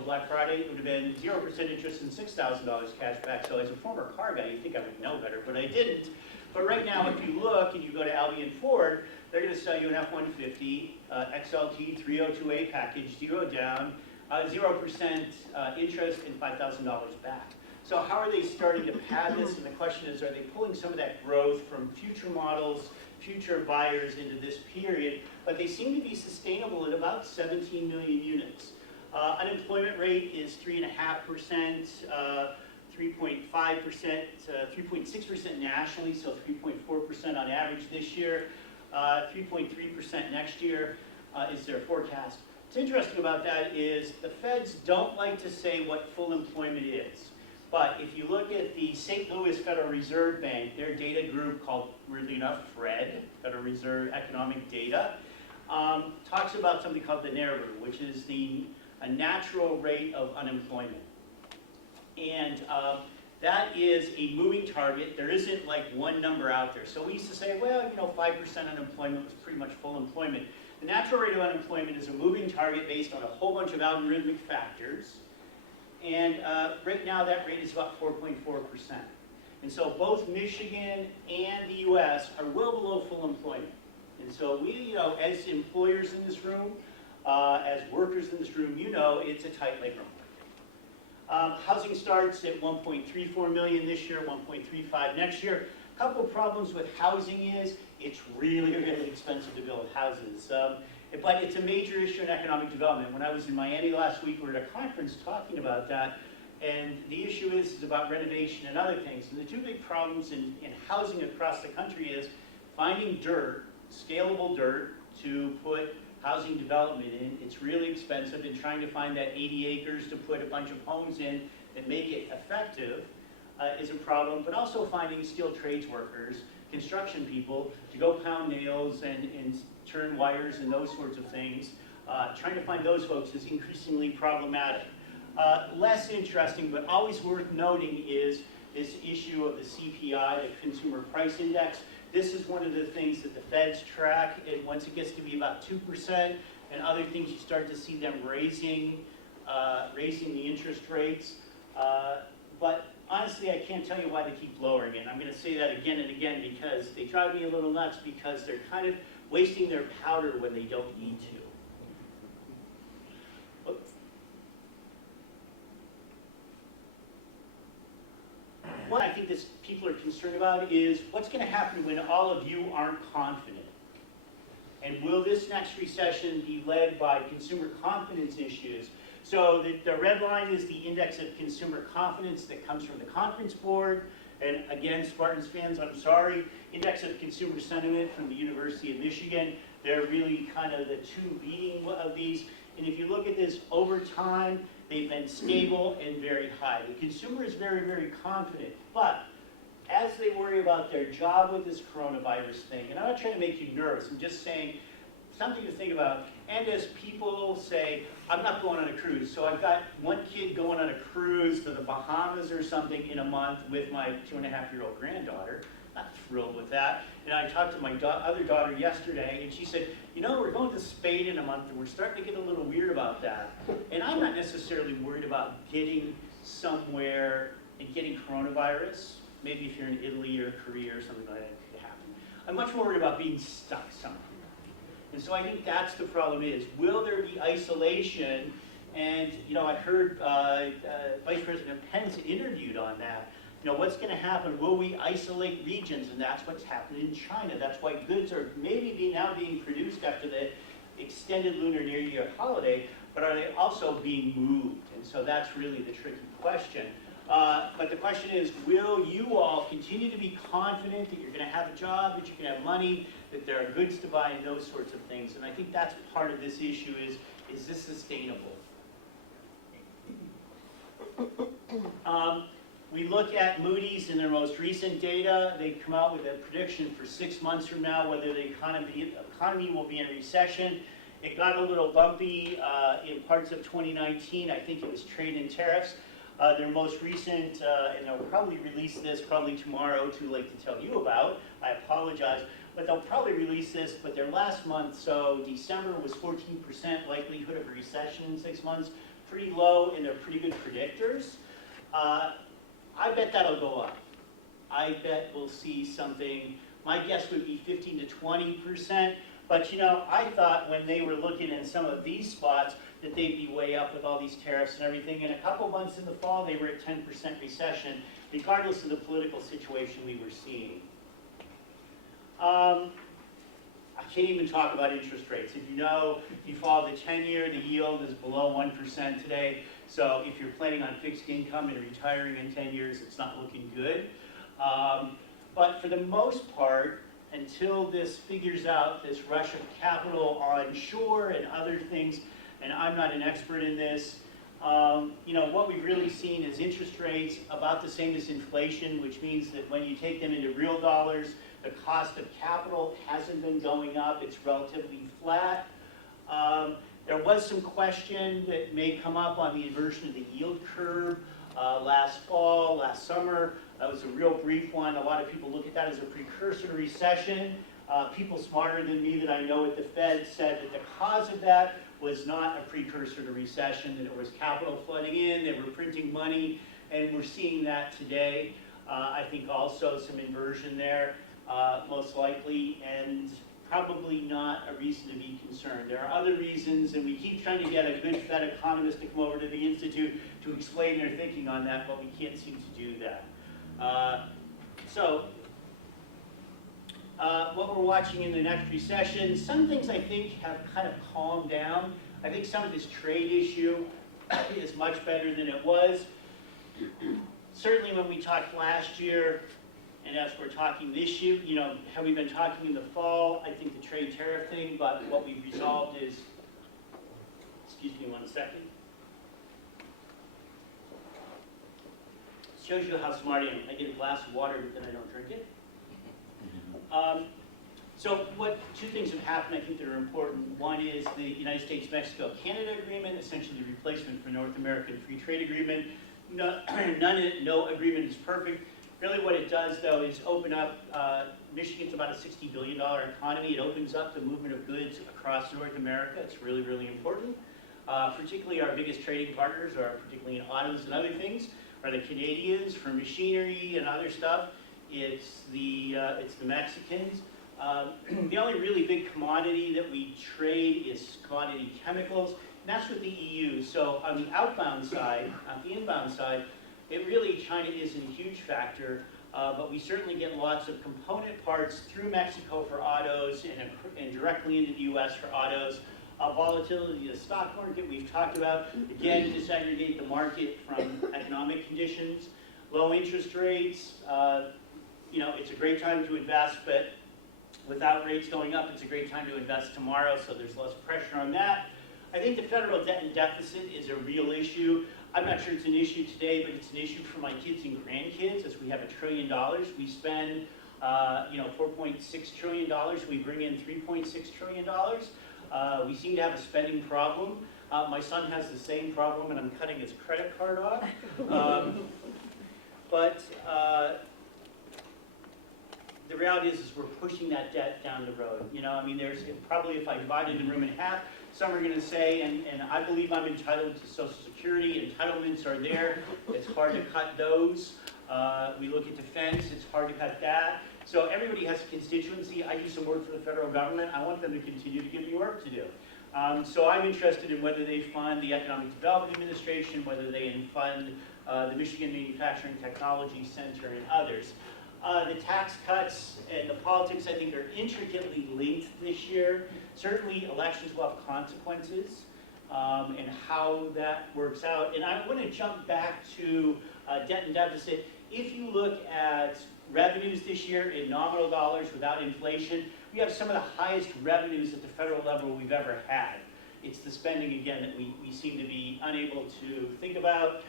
Black Friday, it would have been 0% interest and $6,000 cash back. So as a former car guy, you'd think I would know better, but I didn't. But right now, if you look and you go to Albion Ford, they're going to sell you an F-150 XLT 302A package, 0 down, 0% interest, and $5,000 back. So how are they starting to pad this? And the question is, are they pulling some of that growth from future models, future buyers into this period? But they seem to be sustainable at about 17 million units. Unemployment rate is 3.5%, 3.5%, 3.6% nationally, so 3.4% on average this year, 3.3% next year is their forecast. What's interesting about that is the feds don't like to say what full employment is. But if you look at the St. Louis Federal Reserve Bank, their data group called, weirdly enough, FRED, Federal Reserve Economic Data, talks about something called the NARU, which is a natural rate of unemployment. And that is a moving target. There isn't like one number out there. So we used to say, well, 5% unemployment was pretty much full employment. The natural rate of unemployment is a moving target based on a whole bunch of algorithmic factors. And right now that rate is about 4.4%. And so both Michigan and the US are well below full employment. And so we, as employers in this room, as workers in this room, it's a tight labor market. Housing starts at 1.34 million this year, 1.35 next year. A couple of problems with housing is it's really, really expensive to build houses. But it's a major issue in economic development. When I was in Miami last week, we were at a conference talking about that. And the issue is about renovation and other things. And the two big problems in housing across the country is finding dirt, scalable dirt, to put housing development in. It's really expensive, and trying to find that 80 acres to put a bunch of homes in and make it effective is a problem, but also finding skilled trades workers, construction people, to go pound nails and turn wires and those sorts of things. Trying to find those folks is increasingly problematic. Less interesting, but always worth noting, is this issue of the CPI, the Consumer Price Index. This is one of the things that the feds track, and once it gets to be about 2% and other things, you start to see them raising the interest rates. But honestly, I can't tell you why they keep lowering it. I'm going to say that again and again because they drive me a little nuts, because they're kind of wasting their powder when they don't need to. Oops. What I think people are concerned about is what's going to happen when all of you aren't confident. And will this next recession be led by consumer confidence issues? So the red line is the index of consumer confidence that comes from the Conference Board. And again, Spartans fans, I'm sorry. Index of consumer sentiment from the University of Michigan. They're really kind of the two leading of these. And if you look at this over time, they've been stable and very high. The consumer is very, very confident. But as they worry about their job with this coronavirus thing, and I'm not trying to make you nervous, I'm just saying something to think about, and as people say, I'm not going on a cruise, so I've got one kid going on a cruise to the Bahamas or something in a month with my 2.5-year-old granddaughter. Not thrilled with that. And I talked to my other daughter yesterday, and she said, you know, we're going to Spain in a month, and we're starting to get a little weird about that. And I'm not necessarily worried about getting somewhere and getting coronavirus. Maybe if you're in Italy or Korea or something like that, it could happen. I'm much more worried about being stuck somewhere. And so I think that's the problem is, will there be isolation? And, you know, I heard Vice President Pence interviewed on that. You know, what's going to happen? Will we isolate regions? And that's what's happened in China. That's why goods are maybe now being produced after the extended Lunar New Year holiday, but are they also being moved? And so that's really the tricky question. But the question is, will you all continue to be confident that you're going to have a job, that you're going to have money, that there are goods to buy, and those sorts of things? And I think that's part of this issue is this sustainable? We look at Moody's in their most recent data. They come out with a prediction for 6 months from now whether the economy will be in recession. It got a little bumpy in parts of 2019. I think it was trade and tariffs. Their most recent, and they'll probably release this probably tomorrow, too late to tell you about. I apologize. But they'll probably release this, but their last month, so December was 14% likelihood of a recession in 6 months. Pretty low, and they're pretty good predictors. I bet that'll go up. I bet we'll see something, my guess would be 15 to 20%. But you know, I thought when they were looking in some of these spots that they'd be way up with all these tariffs and everything. And a couple months in the fall, they were at 10% recession, regardless of the political situation we were seeing. I can't even talk about interest rates. If you know, if you follow the 10-year, the yield is below 1% today. So if you're planning on fixed income and retiring in 10 years, it's not looking good. But for the most part, until this figures out, this rush of capital onshore and other things, and I'm not an expert in this, you know, what we've really seen is interest rates about the same as inflation, which means that when you take them into real dollars, the cost of capital hasn't been going up, it's relatively flat. There was some question that may come up on the inversion of the yield curve last fall, last summer. That was a real brief one. A lot of people look at that as a precursor to recession. People smarter than me that I know at the Fed said that the cause of that was not a precursor to recession, that it was capital flooding in, they were printing money, and we're seeing that today. I think also some inversion there, most likely, and probably not a reason to be concerned. There are other reasons, and we keep trying to get a good Fed economist to come over to the Institute to explain their thinking on that, but we can't seem to do that. What we're watching in the next recession, some things I think have kind of calmed down. I think some of this trade issue is much better than it was. Certainly when we talked last year, and as we're talking this year, you know, have we been talking in the fall? I think the trade tariff thing, but what we've resolved is, excuse me 1 second. Shows you how smart I am. I get a glass of water, but then I don't drink it. So two things have happened I think that are important. One is the United States-Mexico-Canada agreement, essentially the replacement for North American Free Trade Agreement. No agreement is perfect. Really what it does, though, is open up, Michigan's about a $60 billion economy. It opens up the movement of goods across North America. It's really, really important. Particularly our biggest trading partners, are particularly in autos and other things, are the Canadians for machinery and other stuff. It's the Mexicans. The only really big commodity that we trade is commodity chemicals, and that's with the EU. So on the outbound side, on the inbound side, China isn't a huge factor, but we certainly get lots of component parts through Mexico for autos and directly into the US for autos. Volatility of the stock market, we've talked about. Again, disaggregate the market from economic conditions. Low interest rates, you know, it's a great time to invest, but without rates going up, it's a great time to invest tomorrow, so there's less pressure on that. I think the federal debt and deficit is a real issue. I'm not sure it's an issue today, but it's an issue for my kids and grandkids, as we have $1 trillion. We spend, $4.6 trillion. We bring in $3.6 trillion. We seem to have a spending problem. My son has the same problem, and I'm cutting his credit card off. But the reality is we're pushing that debt down the road. I mean, there's probably, if I divided the room in half, some are going to say, and I believe I'm entitled to Social Security. Entitlements are there. It's hard to cut those. We look at defense. It's hard to cut that. So everybody has a constituency. I do some work for the federal government. I want them to continue to give me work to do. So I'm interested in whether they fund the Economic Development Administration, whether they fund the Michigan Manufacturing Technology Center, and others. The tax cuts and the politics, I think, are intricately linked this year. Certainly, elections will have consequences, and how that works out. And I want to jump back to debt and deficit. If you look at revenues this year in nominal dollars without inflation, we have some of the highest revenues at the federal level we've ever had. It's the spending, again, that we seem to be unable to think about.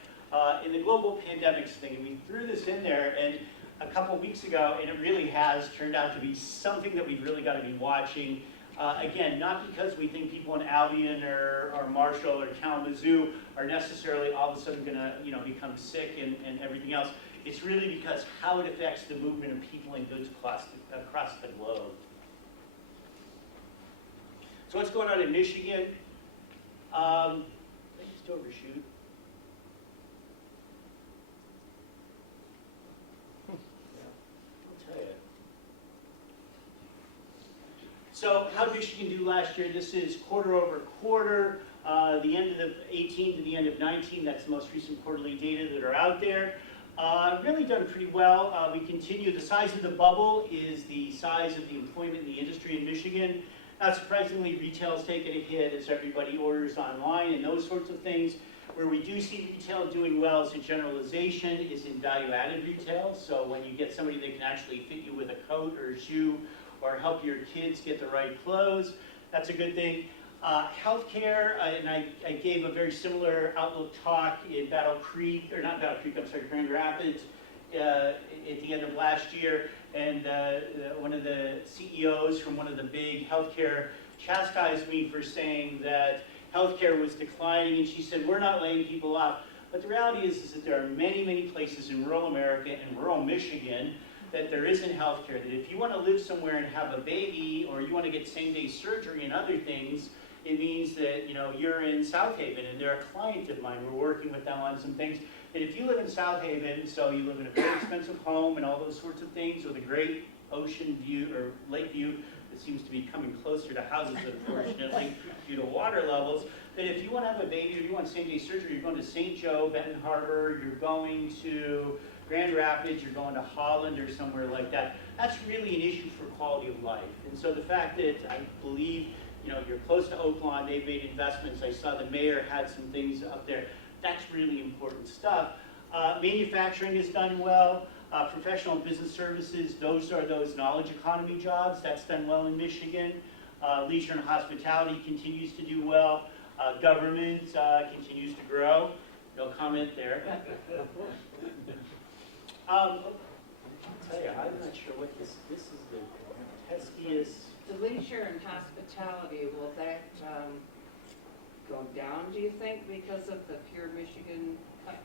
In the global pandemics thing, and we threw this in there, and a couple weeks ago, and it really has turned out to be something that we've really got to be watching. Again, not because we think people in Albion or Marshall or Kalamazoo are necessarily all of a sudden going to become sick and everything else. It's really because how it affects the movement of people and goods across the globe. So what's going on in Michigan? I just overshoot. So how did Michigan do last year? This is quarter over quarter, the end of 18 to the end of 19. That's the most recent quarterly data that are out there. Really done pretty well. We continue. The size of the bubble is the size of the employment in the industry in Michigan. Not surprisingly, retail's taken a hit as everybody orders online and those sorts of things. Where we do see retail doing well as a generalization is in value-added retail. So when you get somebody that can actually fit you with a coat or a shoe, or help your kids get the right clothes, that's a good thing. Healthcare, and I gave a very similar outlook talk in Grand Rapids at the end of last year, and one of the CEOs from one of the big healthcare chastised me for saying that healthcare was declining, and she said, we're not laying people off. But the reality is that there are many, many places in rural America and rural Michigan that there isn't health care, that if you want to live somewhere and have a baby, or you want to get same-day surgery and other things, it means that you're in South Haven, and they're a client of mine. We're working with them on some things. And if you live in South Haven, so you live in a very expensive home and all those sorts of things, with a great ocean view or lake view that seems to be coming closer to houses, unfortunately, due to water levels, that if you want to have a baby or you want same-day surgery, you're going to St. Joe, Benton Harbor, you're going to Grand Rapids, you're going to Holland or somewhere like that. That's really an issue for quality of life. And so the fact that I believe, you're close to Oaklawn, they've made investments. I saw the mayor had some things up there. That's really important stuff. Manufacturing has done well. Professional and business services, those are those knowledge economy jobs. That's done well in Michigan. Leisure and hospitality continues to do well. Government continues to grow. No comment there. I'll tell you, I'm not sure what this is the testiest. The leisure and hospitality, will that go down, do you think, because of the Pure Michigan cut?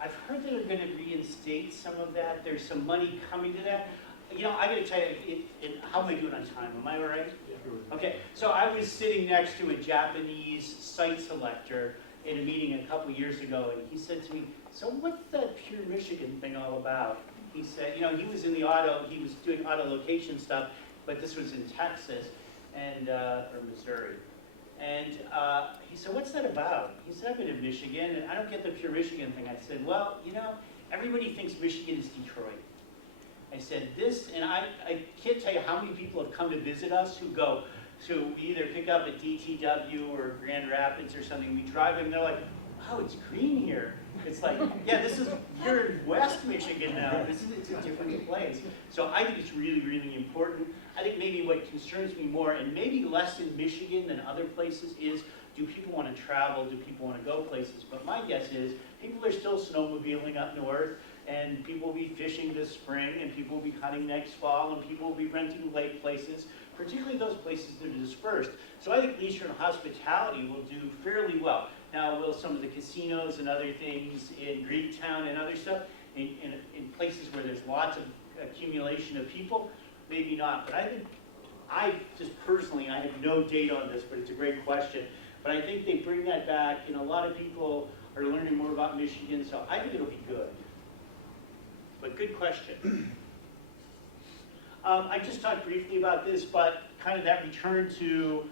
I've heard that they're going to reinstate some of that. There's some money coming to that. I got to tell you, how am I doing on time? Am I all right? Okay, so I was sitting next to a Japanese site selector in a meeting a couple years ago, and he said to me, so what's that Pure Michigan thing all about? He said, he was in the he was doing auto location stuff, but this was in Texas and or Missouri. And he said, what's that about? He said, I've been in Michigan, and I don't get the Pure Michigan thing. I said, well, everybody thinks Michigan is Detroit. I said, and I can't tell you how many people have come to visit us who go to either pick up at DTW or Grand Rapids or something. We drive in, and they're like, wow, it's green here. It's like, yeah, you're in West Michigan now. It's a different place. So I think it's really, really important. I think maybe what concerns me more, and maybe less in Michigan than other places, is Do people want to travel? Do people want to go places? But my guess is people are still snowmobiling up north, and people will be fishing this spring, and people will be hunting next fall, and people will be renting lake places, particularly those places that are dispersed. So I think leisure and hospitality will do fairly well. Now, will some of the casinos and other things in Greektown and other stuff, in places where there's lots of accumulation of people, maybe not. But I think, I just personally, I have no data on this, but it's a great question. But I think they bring that back, and a lot of people are learning more about Michigan, so I think it'll be good. But good question. I just talked briefly about this, but kind of that return to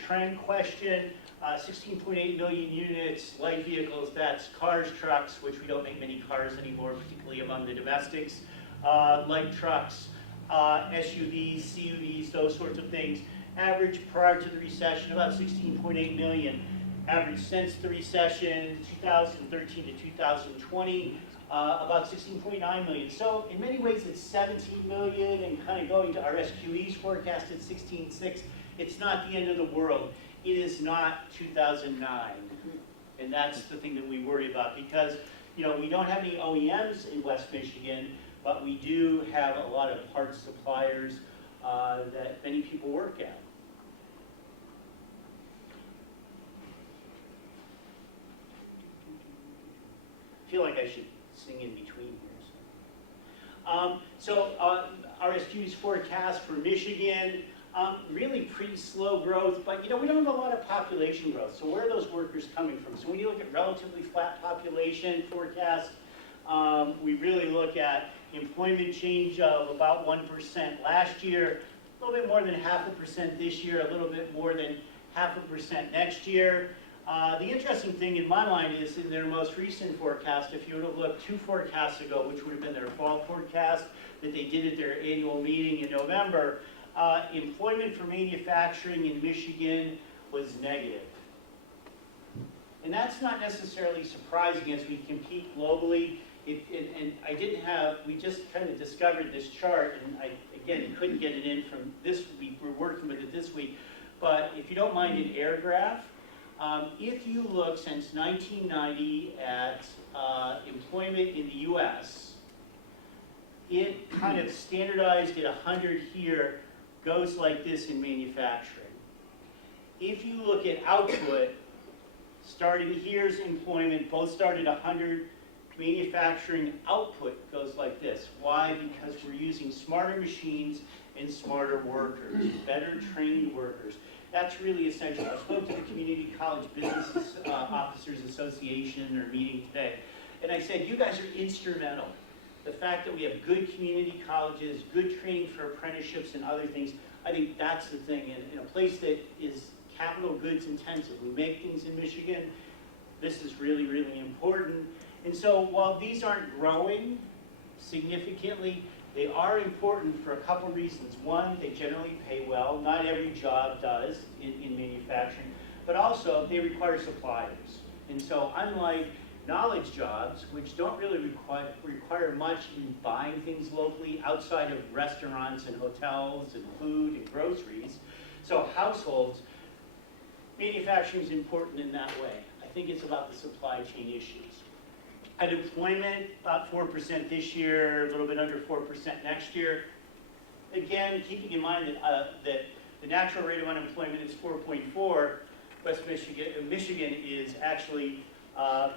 trend question. 16.8 million units, light vehicles, that's cars, trucks, which we don't make many cars anymore, particularly among the domestics, light trucks, SUVs, CUVs, those sorts of things. Average prior to the recession, about 16.8 million. Average since the recession, 2013 to 2020, about 16.9 million. So in many ways it's 17 million, and kind of going to RSQE's forecast at 16.6. It's not the end of the world. It is not 2009. And that's the thing that we worry about, because we don't have any OEMs in West Michigan, but we do have a lot of parts suppliers that many people work at. I feel like I should sing in between here. So RSQ's forecast for Michigan, really pretty slow growth, but we don't have a lot of population growth. So where are those workers coming from? So when you look at relatively flat population forecast, we really look at employment change of about 1% last year, a little bit more than 0.5% this year, a little bit more than 0.5% next year. The interesting thing in my mind is in their most recent forecast, if you were to look 2 forecasts ago, which would have been their fall forecast that they did at their annual meeting in November, employment for manufacturing in Michigan was negative. And that's not necessarily surprising as we compete globally. And we just kind of discovered this chart, and I, again, couldn't get it in from this week. We're working with it this week. But if you don't mind an air graph, if you look since 1990 at employment in the US, it kind of standardized at 100 here, goes like this in manufacturing. If you look at output, starting here's employment, both start at 100, manufacturing output goes like this. Why? Because we're using smarter machines and smarter workers, better trained workers. That's really essential. I spoke to the Community College Business Officers Association, or meeting today, and I said, you guys are instrumental. The fact that we have good community colleges, good training for apprenticeships and other things, I think that's the thing. In a place that is capital goods intensive, we make things in Michigan, this is really, really important. And so while these aren't growing significantly, they are important for a couple reasons. One, they generally pay well. Not every job does in manufacturing, but also they require suppliers. And so unlike knowledge jobs, which don't really require much in buying things locally outside of restaurants and hotels and food and groceries, so households, manufacturing is important in that way. I think it's about the supply chain issues. Unemployment, about 4% this year, a little bit under 4% next year. Again, keeping in mind that the natural rate of unemployment is 4.4, West Michigan is actually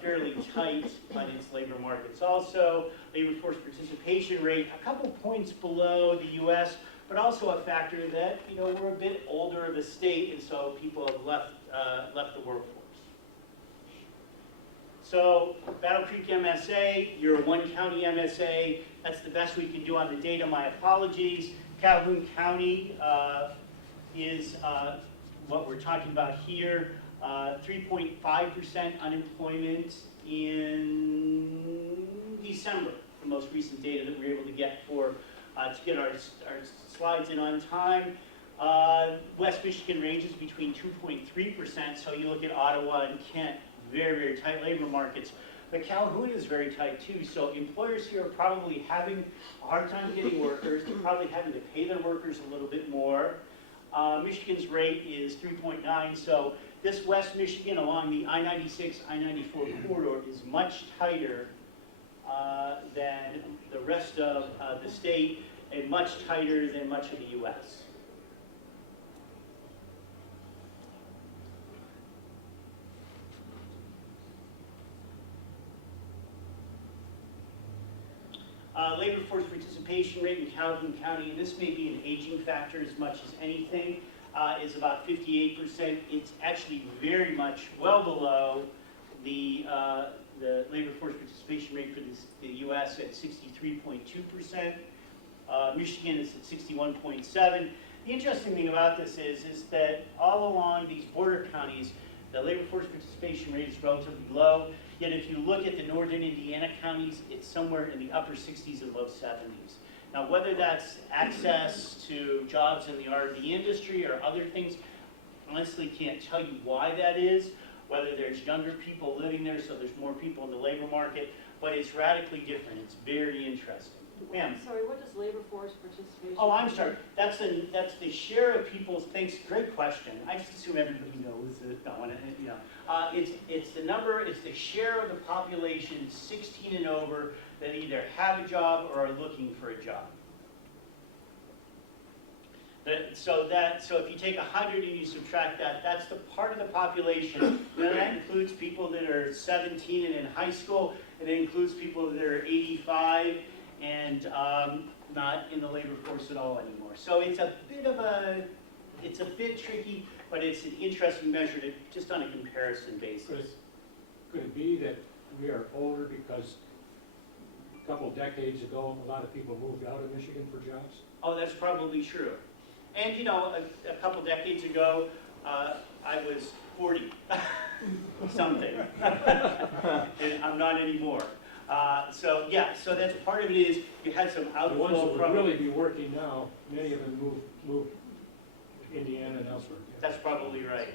fairly tight on its labor markets. Also, labor force participation rate, a couple points below the U.S., but also a factor that we're a bit older of a state, and so people have left the workforce. So Battle Creek MSA, you're a one-county MSA. That's the best we can do on the data. My apologies. Calhoun County is what we're talking about here. 3.5% unemployment in December, the most recent data that we were able to get to get our slides in on time. West Michigan ranges between 2.3%, so you look at Ottawa and Kent, very, very tight labor markets. But Calhoun is very tight too, so employers here are probably having a hard time getting workers. They're probably having to pay their workers a little bit more. Michigan's rate is 3.9, so this West Michigan along the I-96, I-94 corridor is much tighter than the rest of the state and much tighter than much of the US. Labor force participation rate in Calhoun County, and this may be an aging factor as much as anything, is about 58%. It's actually very much well below the labor force participation rate for the U.S. at 63.2%. Michigan is at 61.7%. The interesting thing about this is that all along these border counties, the labor force participation rate is relatively low. Yet if you look at the northern Indiana counties, it's somewhere in the upper 60s and low 70s. Now, whether that's access to jobs in the RV industry or other things, honestly can't tell you why that is, whether there's younger people living there, so there's more people in the labor market, but it's radically different. It's very interesting. Ma'am? Sorry, what does labor force participation? Oh, I'm sorry. That's the share of people's. Thanks. Great question. I just assume everybody knows it. No, you know, it's the number. It's the share of the population 16 and over that either have a job or are looking for a job. So if you take 100 and you subtract that, that's the part of the population. Now that includes people that are 17 and in high school, and it includes people that are 85 and not in the labor force at all anymore. So it's a bit tricky, but it's an interesting measure to, just on a comparison basis. Could it be that we are older because a couple of decades ago, a lot of people moved out of Michigan for jobs? Oh, that's probably true. And you know, a couple decades ago, I was 40 something, and I'm not anymore. So yeah, so that's part of it is you had some outflow The ones that would from. really be working now, many of them moved Indiana and elsewhere. That's probably right.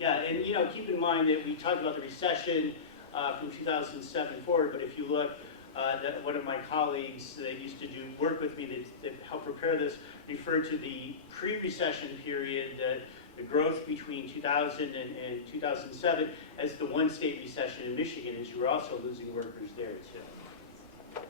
Yeah, and you know, keep in mind that we talked about the recession from 2007 forward, but if you look, that one of my colleagues that used to do work with me that helped prepare this referred to the pre-recession period, the growth between 2000 and 2007 as the one-state recession in Michigan, as you were also losing workers there too.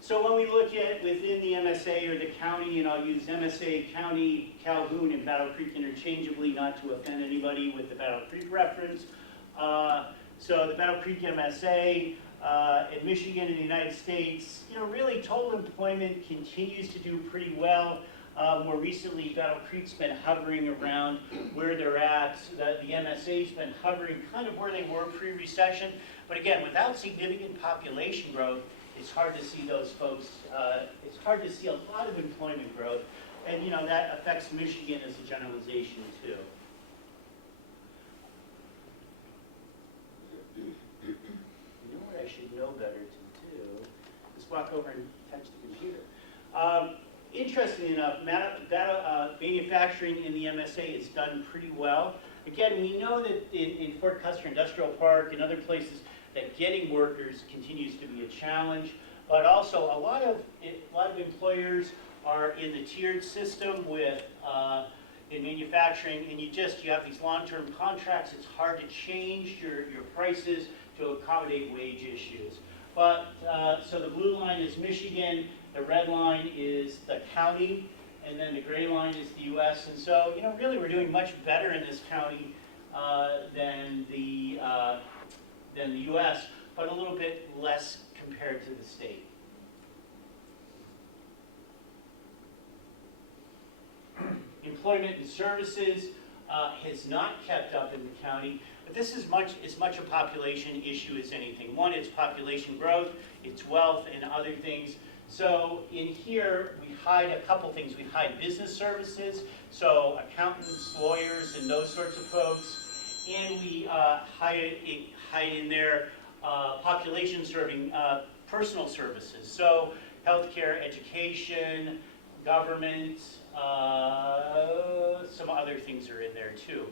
So when we look at within the MSA or the county, and I'll use MSA, County, Calhoun, and Battle Creek interchangeably, not to offend anybody with the Battle Creek reference. So the Battle Creek MSA in Michigan and the United States, you know, really total employment continues to do pretty well. More recently, Battle Creek's been hovering around where they're at. The MSA's been hovering kind of where they were pre-recession. But again, without significant population growth, it's hard to see those folks, it's hard to see a lot of employment growth. And you know, that affects Michigan as a generalization too. You know what I should know better to do? Just walk over and touch the computer. Interestingly enough, manufacturing in the MSA is done pretty well. Again, we know that in Fort Custer Industrial Park and other places that getting workers continues to be a challenge, but also a lot of employers are in the tiered system with in manufacturing, and you have these long-term contracts. It's hard to change your prices to accommodate wage issues. But so the blue line is Michigan, the red line is the county, and then the gray line is the U.S. And so, you know, really we're doing much better in this county than the U.S., but a little bit less compared to the state. Employment and services has not kept up in the county, but this is as much a population issue as anything. One, it's population growth, it's wealth, and other things. So in here, we hide a couple things. We hide business services, so accountants, lawyers, and those sorts of folks. And we hide in there population serving personal services. So healthcare, education, government, some other things are in there too.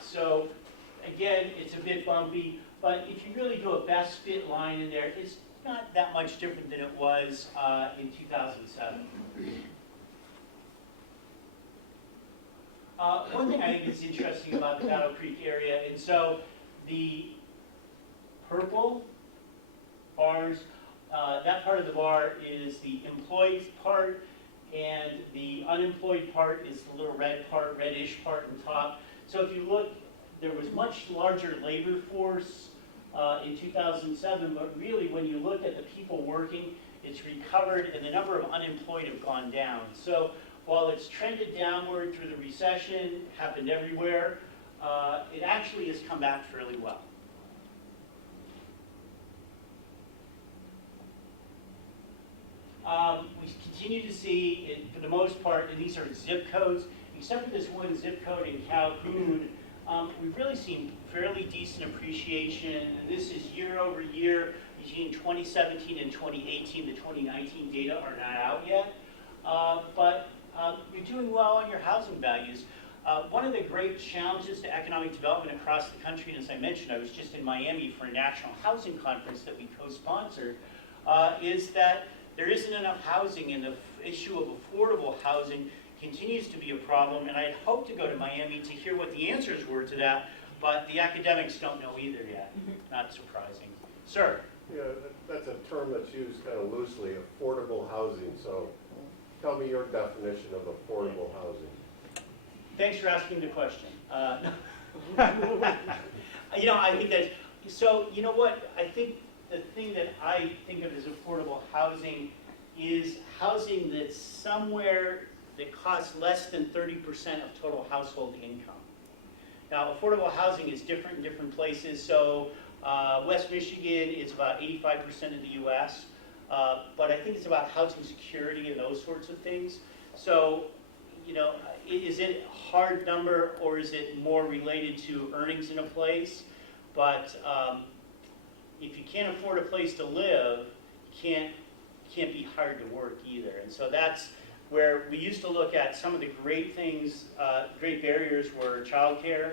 So again, it's a bit bumpy, but if you really do a best fit line in there, it's not that much different than it was in 2007. One thing I think is interesting about the Battle Creek area, and so the purple bars, that part of the bar is the employed part, and the unemployed part is the little red part, reddish part on top. So if you look, there was much larger labor force in 2007, but really when you look at the people working, it's recovered and the number of unemployed have gone down. So while it's trended downward through the recession, happened everywhere, it actually has come back fairly well. We continue to see, for the most part, and these are zip codes, except for this one zip code in Calhoun, we've really seen fairly decent appreciation. And this is year over year between 2017 and 2018. The 2019 data are not out yet. But you're doing well on your housing values. One of the great challenges to economic development across the country, and as I mentioned, I was just in Miami for a national housing conference that we co-sponsored, is that there isn't enough housing, and the issue of affordable housing continues to be a problem. And I'd hoped to go to Miami to hear what the answers were to that, but the academics don't know either yet. Not surprising. Sir? Yeah, that's a term that's used kind of loosely, affordable housing. So tell me your definition of affordable housing. Thanks for asking the question. You know, I think that, so you know what, I think the thing that I think of as affordable housing is housing that's somewhere that costs less than 30% of total household income. Now, affordable housing is different in different places. So West Michigan is about 85% of the US, but I think it's about housing security and those sorts of things. So, you know, is it a hard number or is it more related to earnings in a place? But if you can't afford a place to live, you can't be hired to work either. And so that's where we used to look at some of the great things, great barriers were childcare,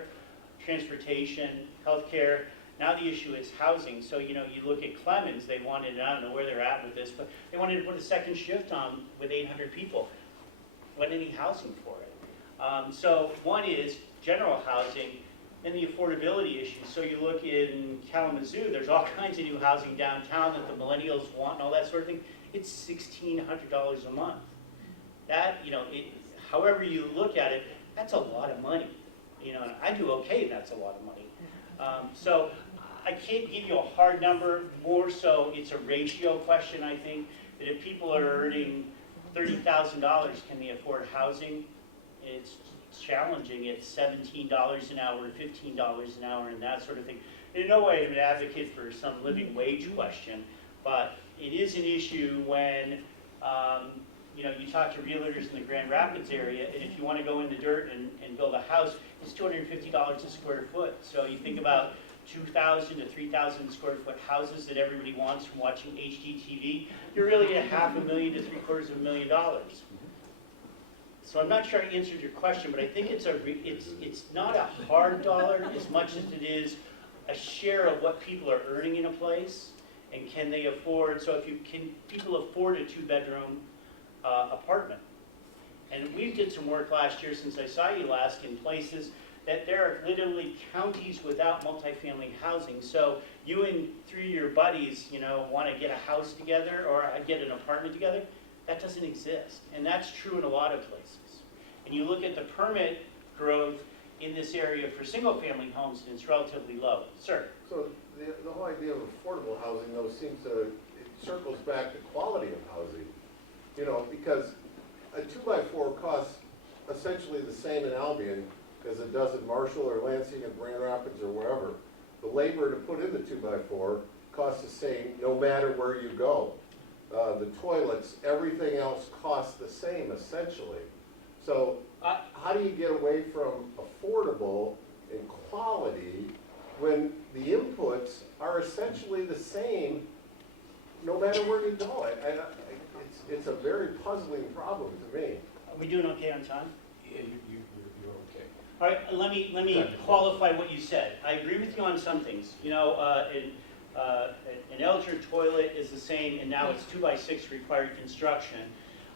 transportation, healthcare. Now the issue is housing. So, you know, you look at Clemens, they wanted, I don't know where they're at with this, but they wanted to put a second shift on with 800 people. Wasn't any housing for it. So one is general housing, and the affordability issue. So you look in Kalamazoo, there's all kinds of new housing downtown that the millennials want and all that sort of thing. It's $1,600 a month. That, you know, however you look at it, that's a lot of money. You know, and I do okay if that's a lot of money. So I can't give you a hard number. More so, it's a ratio question, I think, that if people are earning $30,000, can they afford housing? It's challenging. It's $17 an hour, $15 an hour, and that sort of thing. In no way am I an advocate for some living wage question, but it is an issue when you know, you talk to realtors in the Grand Rapids area, and if you want to go in the dirt and build a house, it's $250 a square foot. So you think about 2,000 to 3,000 square foot houses that everybody wants from watching HGTV, you're really at $500,000 to $750,000. So I'm not sure I answered your question, but I think it's not a hard dollar as much as it is a share of what people are earning in a place, and can they afford. So if you can, people afford a 2-bedroom apartment. And we did some work last year since I saw you last in places that there are literally counties without multifamily housing. So you and 3 of your buddies, you know, want to get a house together or get an apartment together. That doesn't exist. And that's true in a lot of places. And you look at the permit growth in this area for single-family homes, and it's relatively low. Sir? So the whole idea of affordable housing, though, seems to, it circles back to quality of housing. You know, because a 2x4 costs essentially the same in Albion as it does in Marshall or Lansing or Grand Rapids or wherever. The labor to put in the 2x4 costs the same no matter where you go. The toilets, everything else costs the same essentially. So how do you get away from affordable and quality when the inputs are essentially the same no matter where you go? It's a very puzzling problem to me. Are we doing okay on time? Yeah, you're okay. All right, let me qualify what you said. I agree with you on some things. You know, an Elger toilet is the same, and now it's 2x6 required construction.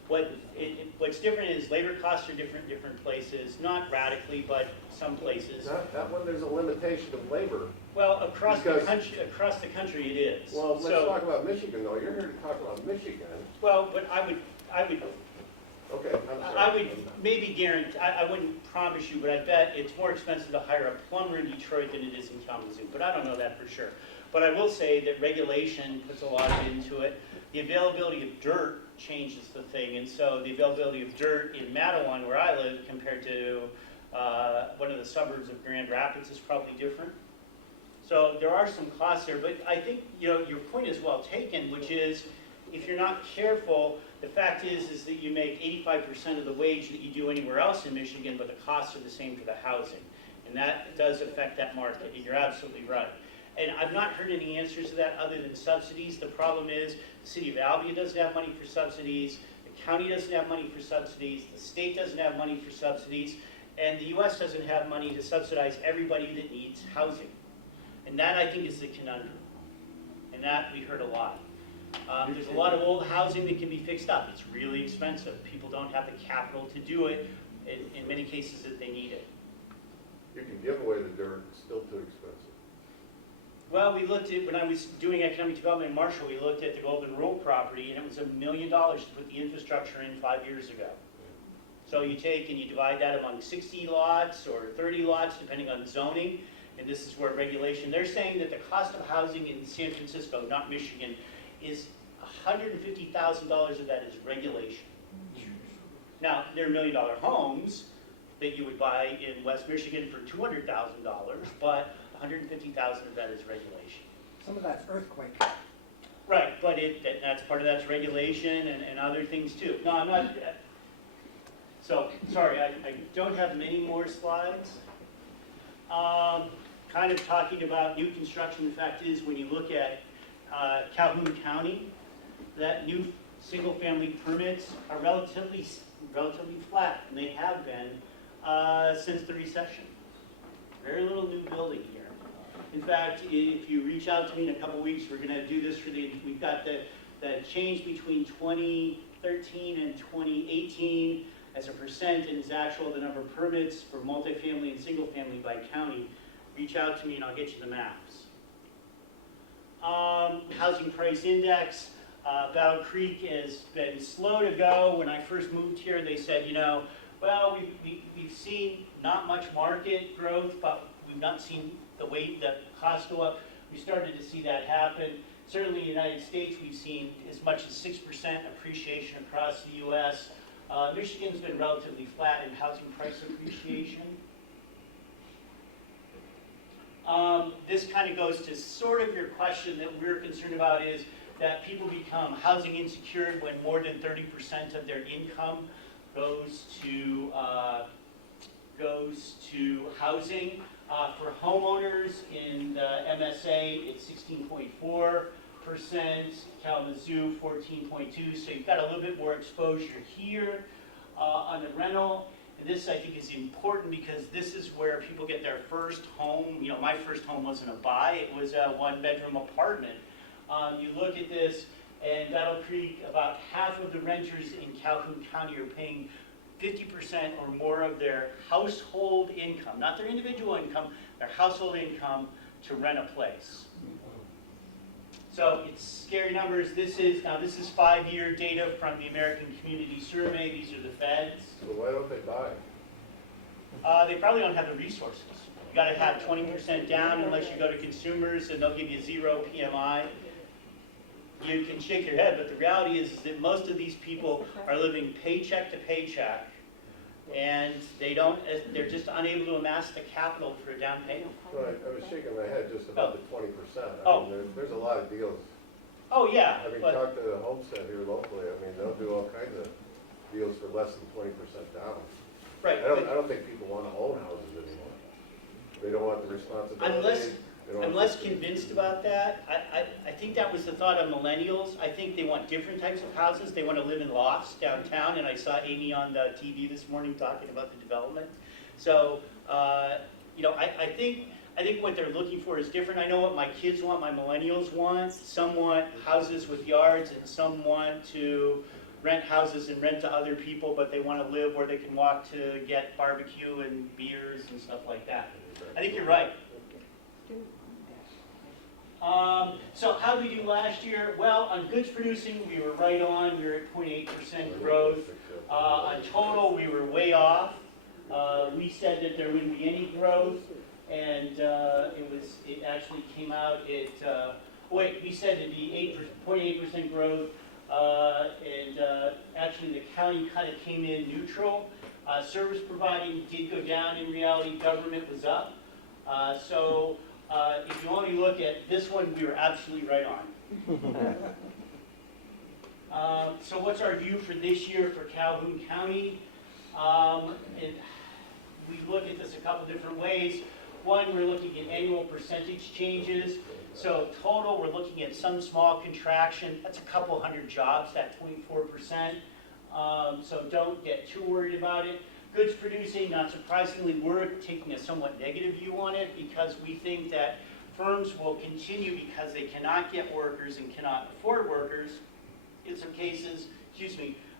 What's different is labor costs are different in different places, not radically, but some places. Not when there's a limitation of labor. Well, across the Because- country it is. Well, let's So- talk about Michigan though. You're here to talk about Michigan. Well, but I would, Okay, I'm sorry. I would maybe guarantee, I wouldn't promise you, but I bet it's more expensive to hire a plumber in Detroit than it is in Kalamazoo, but I don't know that for sure. But I will say that regulation puts a lot into it. The availability of dirt changes the thing, and so the availability of dirt in Mattawan, where I live, compared to one of the suburbs of Grand Rapids is probably different. So there are some costs there, but I think, you know, your point is well taken, which is, if you're not careful, the fact is that you make 85% of the wage that you do anywhere else in Michigan, but the costs are the same for the housing. And that does affect that market, and you're absolutely right. And I've not heard any answers to that other than subsidies. The problem is, the city of Albion doesn't have money for subsidies, the county doesn't have money for subsidies, the state doesn't have money for subsidies, and the US doesn't have money to subsidize everybody that needs housing. And that, I think, is the conundrum. And that we heard a lot. There's a lot of old housing that can be fixed up. It's really expensive. People don't have the capital to do it, in many cases that they need it. You can give away the dirt, it's still too expensive. Well, we looked at, when I was doing economic development in Marshall, we looked at the Golden Rule property, and it was $1 million to put the infrastructure in 5 years ago. So you take and you divide that among 60 lots or 30 lots, depending on zoning, and this is where regulation, they're saying that the cost of housing in San Francisco, not Michigan, is $150,000 of that is regulation. Now, there are $1 million homes that you would buy in West Michigan for $200,000, but $150,000 of that is regulation. Some of that's earthquake. Right, but that's part of that's regulation and other things too. No, I'm not, so, sorry, I don't have many more slides. Kind of talking about new construction, the fact is, when you look at Calhoun County, that new single-family permits are relatively flat, and they have been since the recession. Very little new building here. In fact, if you reach out to me in a couple weeks, we're going to do this we've got the change between 2013 and 2018 as a percent, and as actual the number of permits for multifamily and single-family by county. Reach out to me and I'll get you the maps. Housing price index, Battle Creek has been slow to go. When I first moved here, they said, you know, well, we've seen not much market growth, but we've not seen the costs go up. We started to see that happen. Certainly in the United States, we've seen as much as 6% appreciation across the U.S. Michigan's been relatively flat in housing price appreciation. This kind of goes to sort of your question that we're concerned about, is that people become housing insecure when more than 30% of their income goes to housing. For homeowners in the MSA, it's 16.4%, Kalamazoo 14.2%, so you've got a little bit more exposure here on the rental. And this, I think, is important because this is where people get their first home. You know, my first home wasn't a buy, it was a one-bedroom apartment. You look at this, and Battle Creek, about half of the renters in Calhoun County are paying 50% or more of their household income, not their individual income, their household income, to rent a place. So it's scary numbers. This is 5-year data from the American Community Survey. These are the feds. So why don't they buy? They probably don't have the resources. You got to have 20% down unless you go to consumers, and they'll give you 0 PMI. You can shake your head, but the reality is that most of these people are living paycheck to paycheck, and they're just unable to amass the capital for a down payment. Well, I was shaking my head just about the 20%. Oh. I mean, there's a lot of deals. Oh, yeah. I mean, but- talk to the Homestead here locally. I mean, they'll do all kinds of deals for less than 20% down. Right. I don't think people want to own houses anymore. They don't want the responsibility. I'm less convinced about that. I think that was the thought of millennials. I think they want different types of houses. They want to live in lofts downtown, and I saw Amy on the TV this morning talking about the development. So, you know, I think what they're looking for is different. I know what my kids want, my millennials want. Some want houses with yards, and some want to rent houses and rent to other people, but they want to live where they can walk to get barbecue and beers and stuff like that. I think you're right. So how did we do last year? Well, on goods producing, we were right on. We were at 0.8% growth. On total, we were way off. We said that there wouldn't be any growth, and it actually came out at, we said it'd be 0.8% growth, and actually the county kind of came in neutral. Service providing did go down in reality, government was up. So if you only look at this one, we were absolutely right on. So what's our view for this year for Calhoun County? And we look at this a couple different ways. One, we're looking at annual percentage changes. So total, we're looking at some small contraction. That's a couple hundred jobs, that 0.4%. So don't get too worried about it. Goods producing, not surprisingly, we're taking a somewhat negative view on it because we think that firms will continue because they cannot get workers and cannot afford workers. In some cases,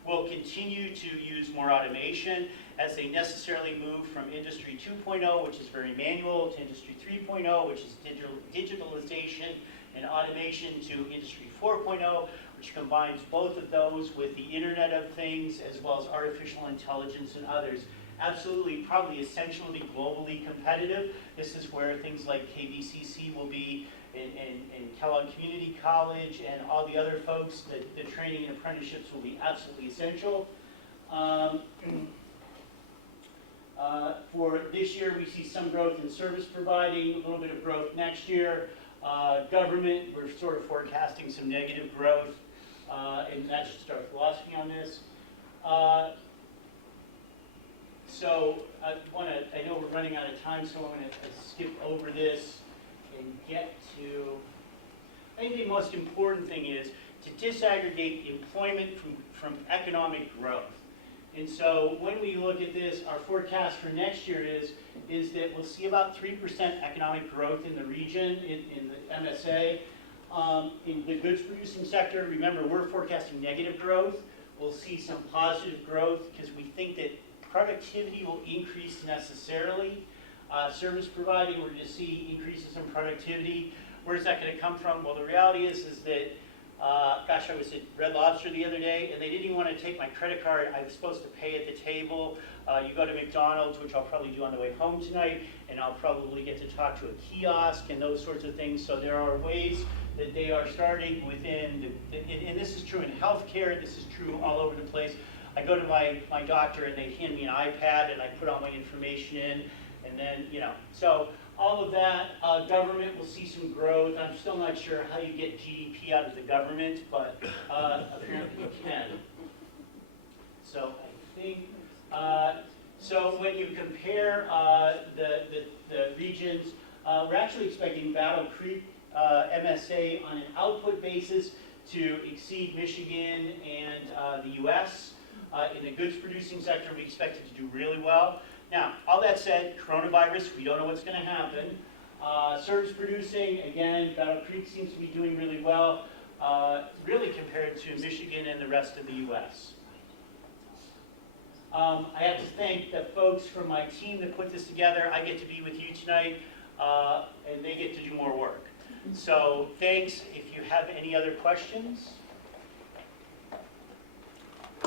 will continue to use more automation as they necessarily move from Industry 2.0, which is very manual, to Industry 3.0, which is digitalization and automation, to Industry 4.0, which combines both of those with the Internet of Things as well as artificial intelligence and others. Absolutely, probably essential to be globally competitive. This is where things like KVCC will be, and Kellogg Community College and all the other folks, the training and apprenticeships will be absolutely essential. For this year, we see some growth in service providing, a little bit of growth next year. Government, we're sort of forecasting some negative growth, and that's just our philosophy on this. So I know we're running out of time, so I'm going to skip over this and get to, I think the most important thing is to disaggregate employment from economic growth. And so when we look at this, our forecast for next year is that we'll see about 3% economic growth in the region, in the MSA. In the goods producing sector, remember, we're forecasting negative growth. We'll see some positive growth because we think that productivity will increase necessarily. Service providing, we're going to see increases in productivity. Where's that going to come from? Well, the reality is that, I was at Red Lobster the other day, and they didn't even want to take my credit card. I was supposed to pay at the table. You go to McDonald's, which I'll probably do on the way home tonight, and I'll probably get to talk to a kiosk and those sorts of things. So there are ways that they are starting within, and this is true in healthcare, this is true all over the place. I go to my doctor and they hand me an iPad and I put all my information in, and then, so all of that, government will see some growth. I'm still not sure how you get GDP out of the government, but apparently you can. So I think, so when you compare the regions, we're actually expecting Battle Creek MSA on an output basis to exceed Michigan and the US. In the goods producing sector, we expect it to do really well. Now, all that said, coronavirus, we don't know what's going to happen. Service producing, again, Battle Creek seems to be doing really well, really compared to Michigan and the rest of the US. I have to thank the folks from my team that put this together. I get to be with you tonight, and they get to do more work. So thanks. If you have any other questions.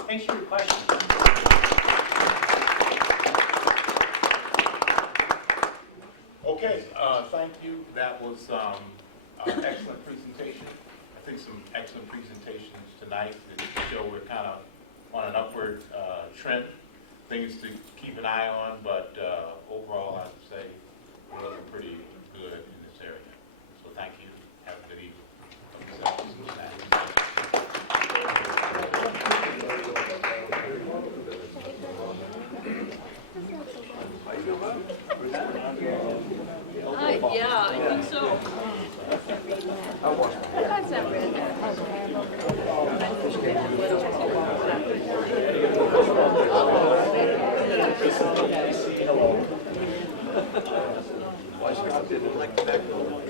Thanks for your questions. Okay, thank you. That was an excellent presentation. I think some excellent presentations tonight that show we're kind of on an upward trend. Things to keep an eye on, but overall, I would say we're looking pretty good in this area. So thank you. Have a good evening. Yeah, I think so. That's not read that.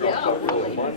Yeah.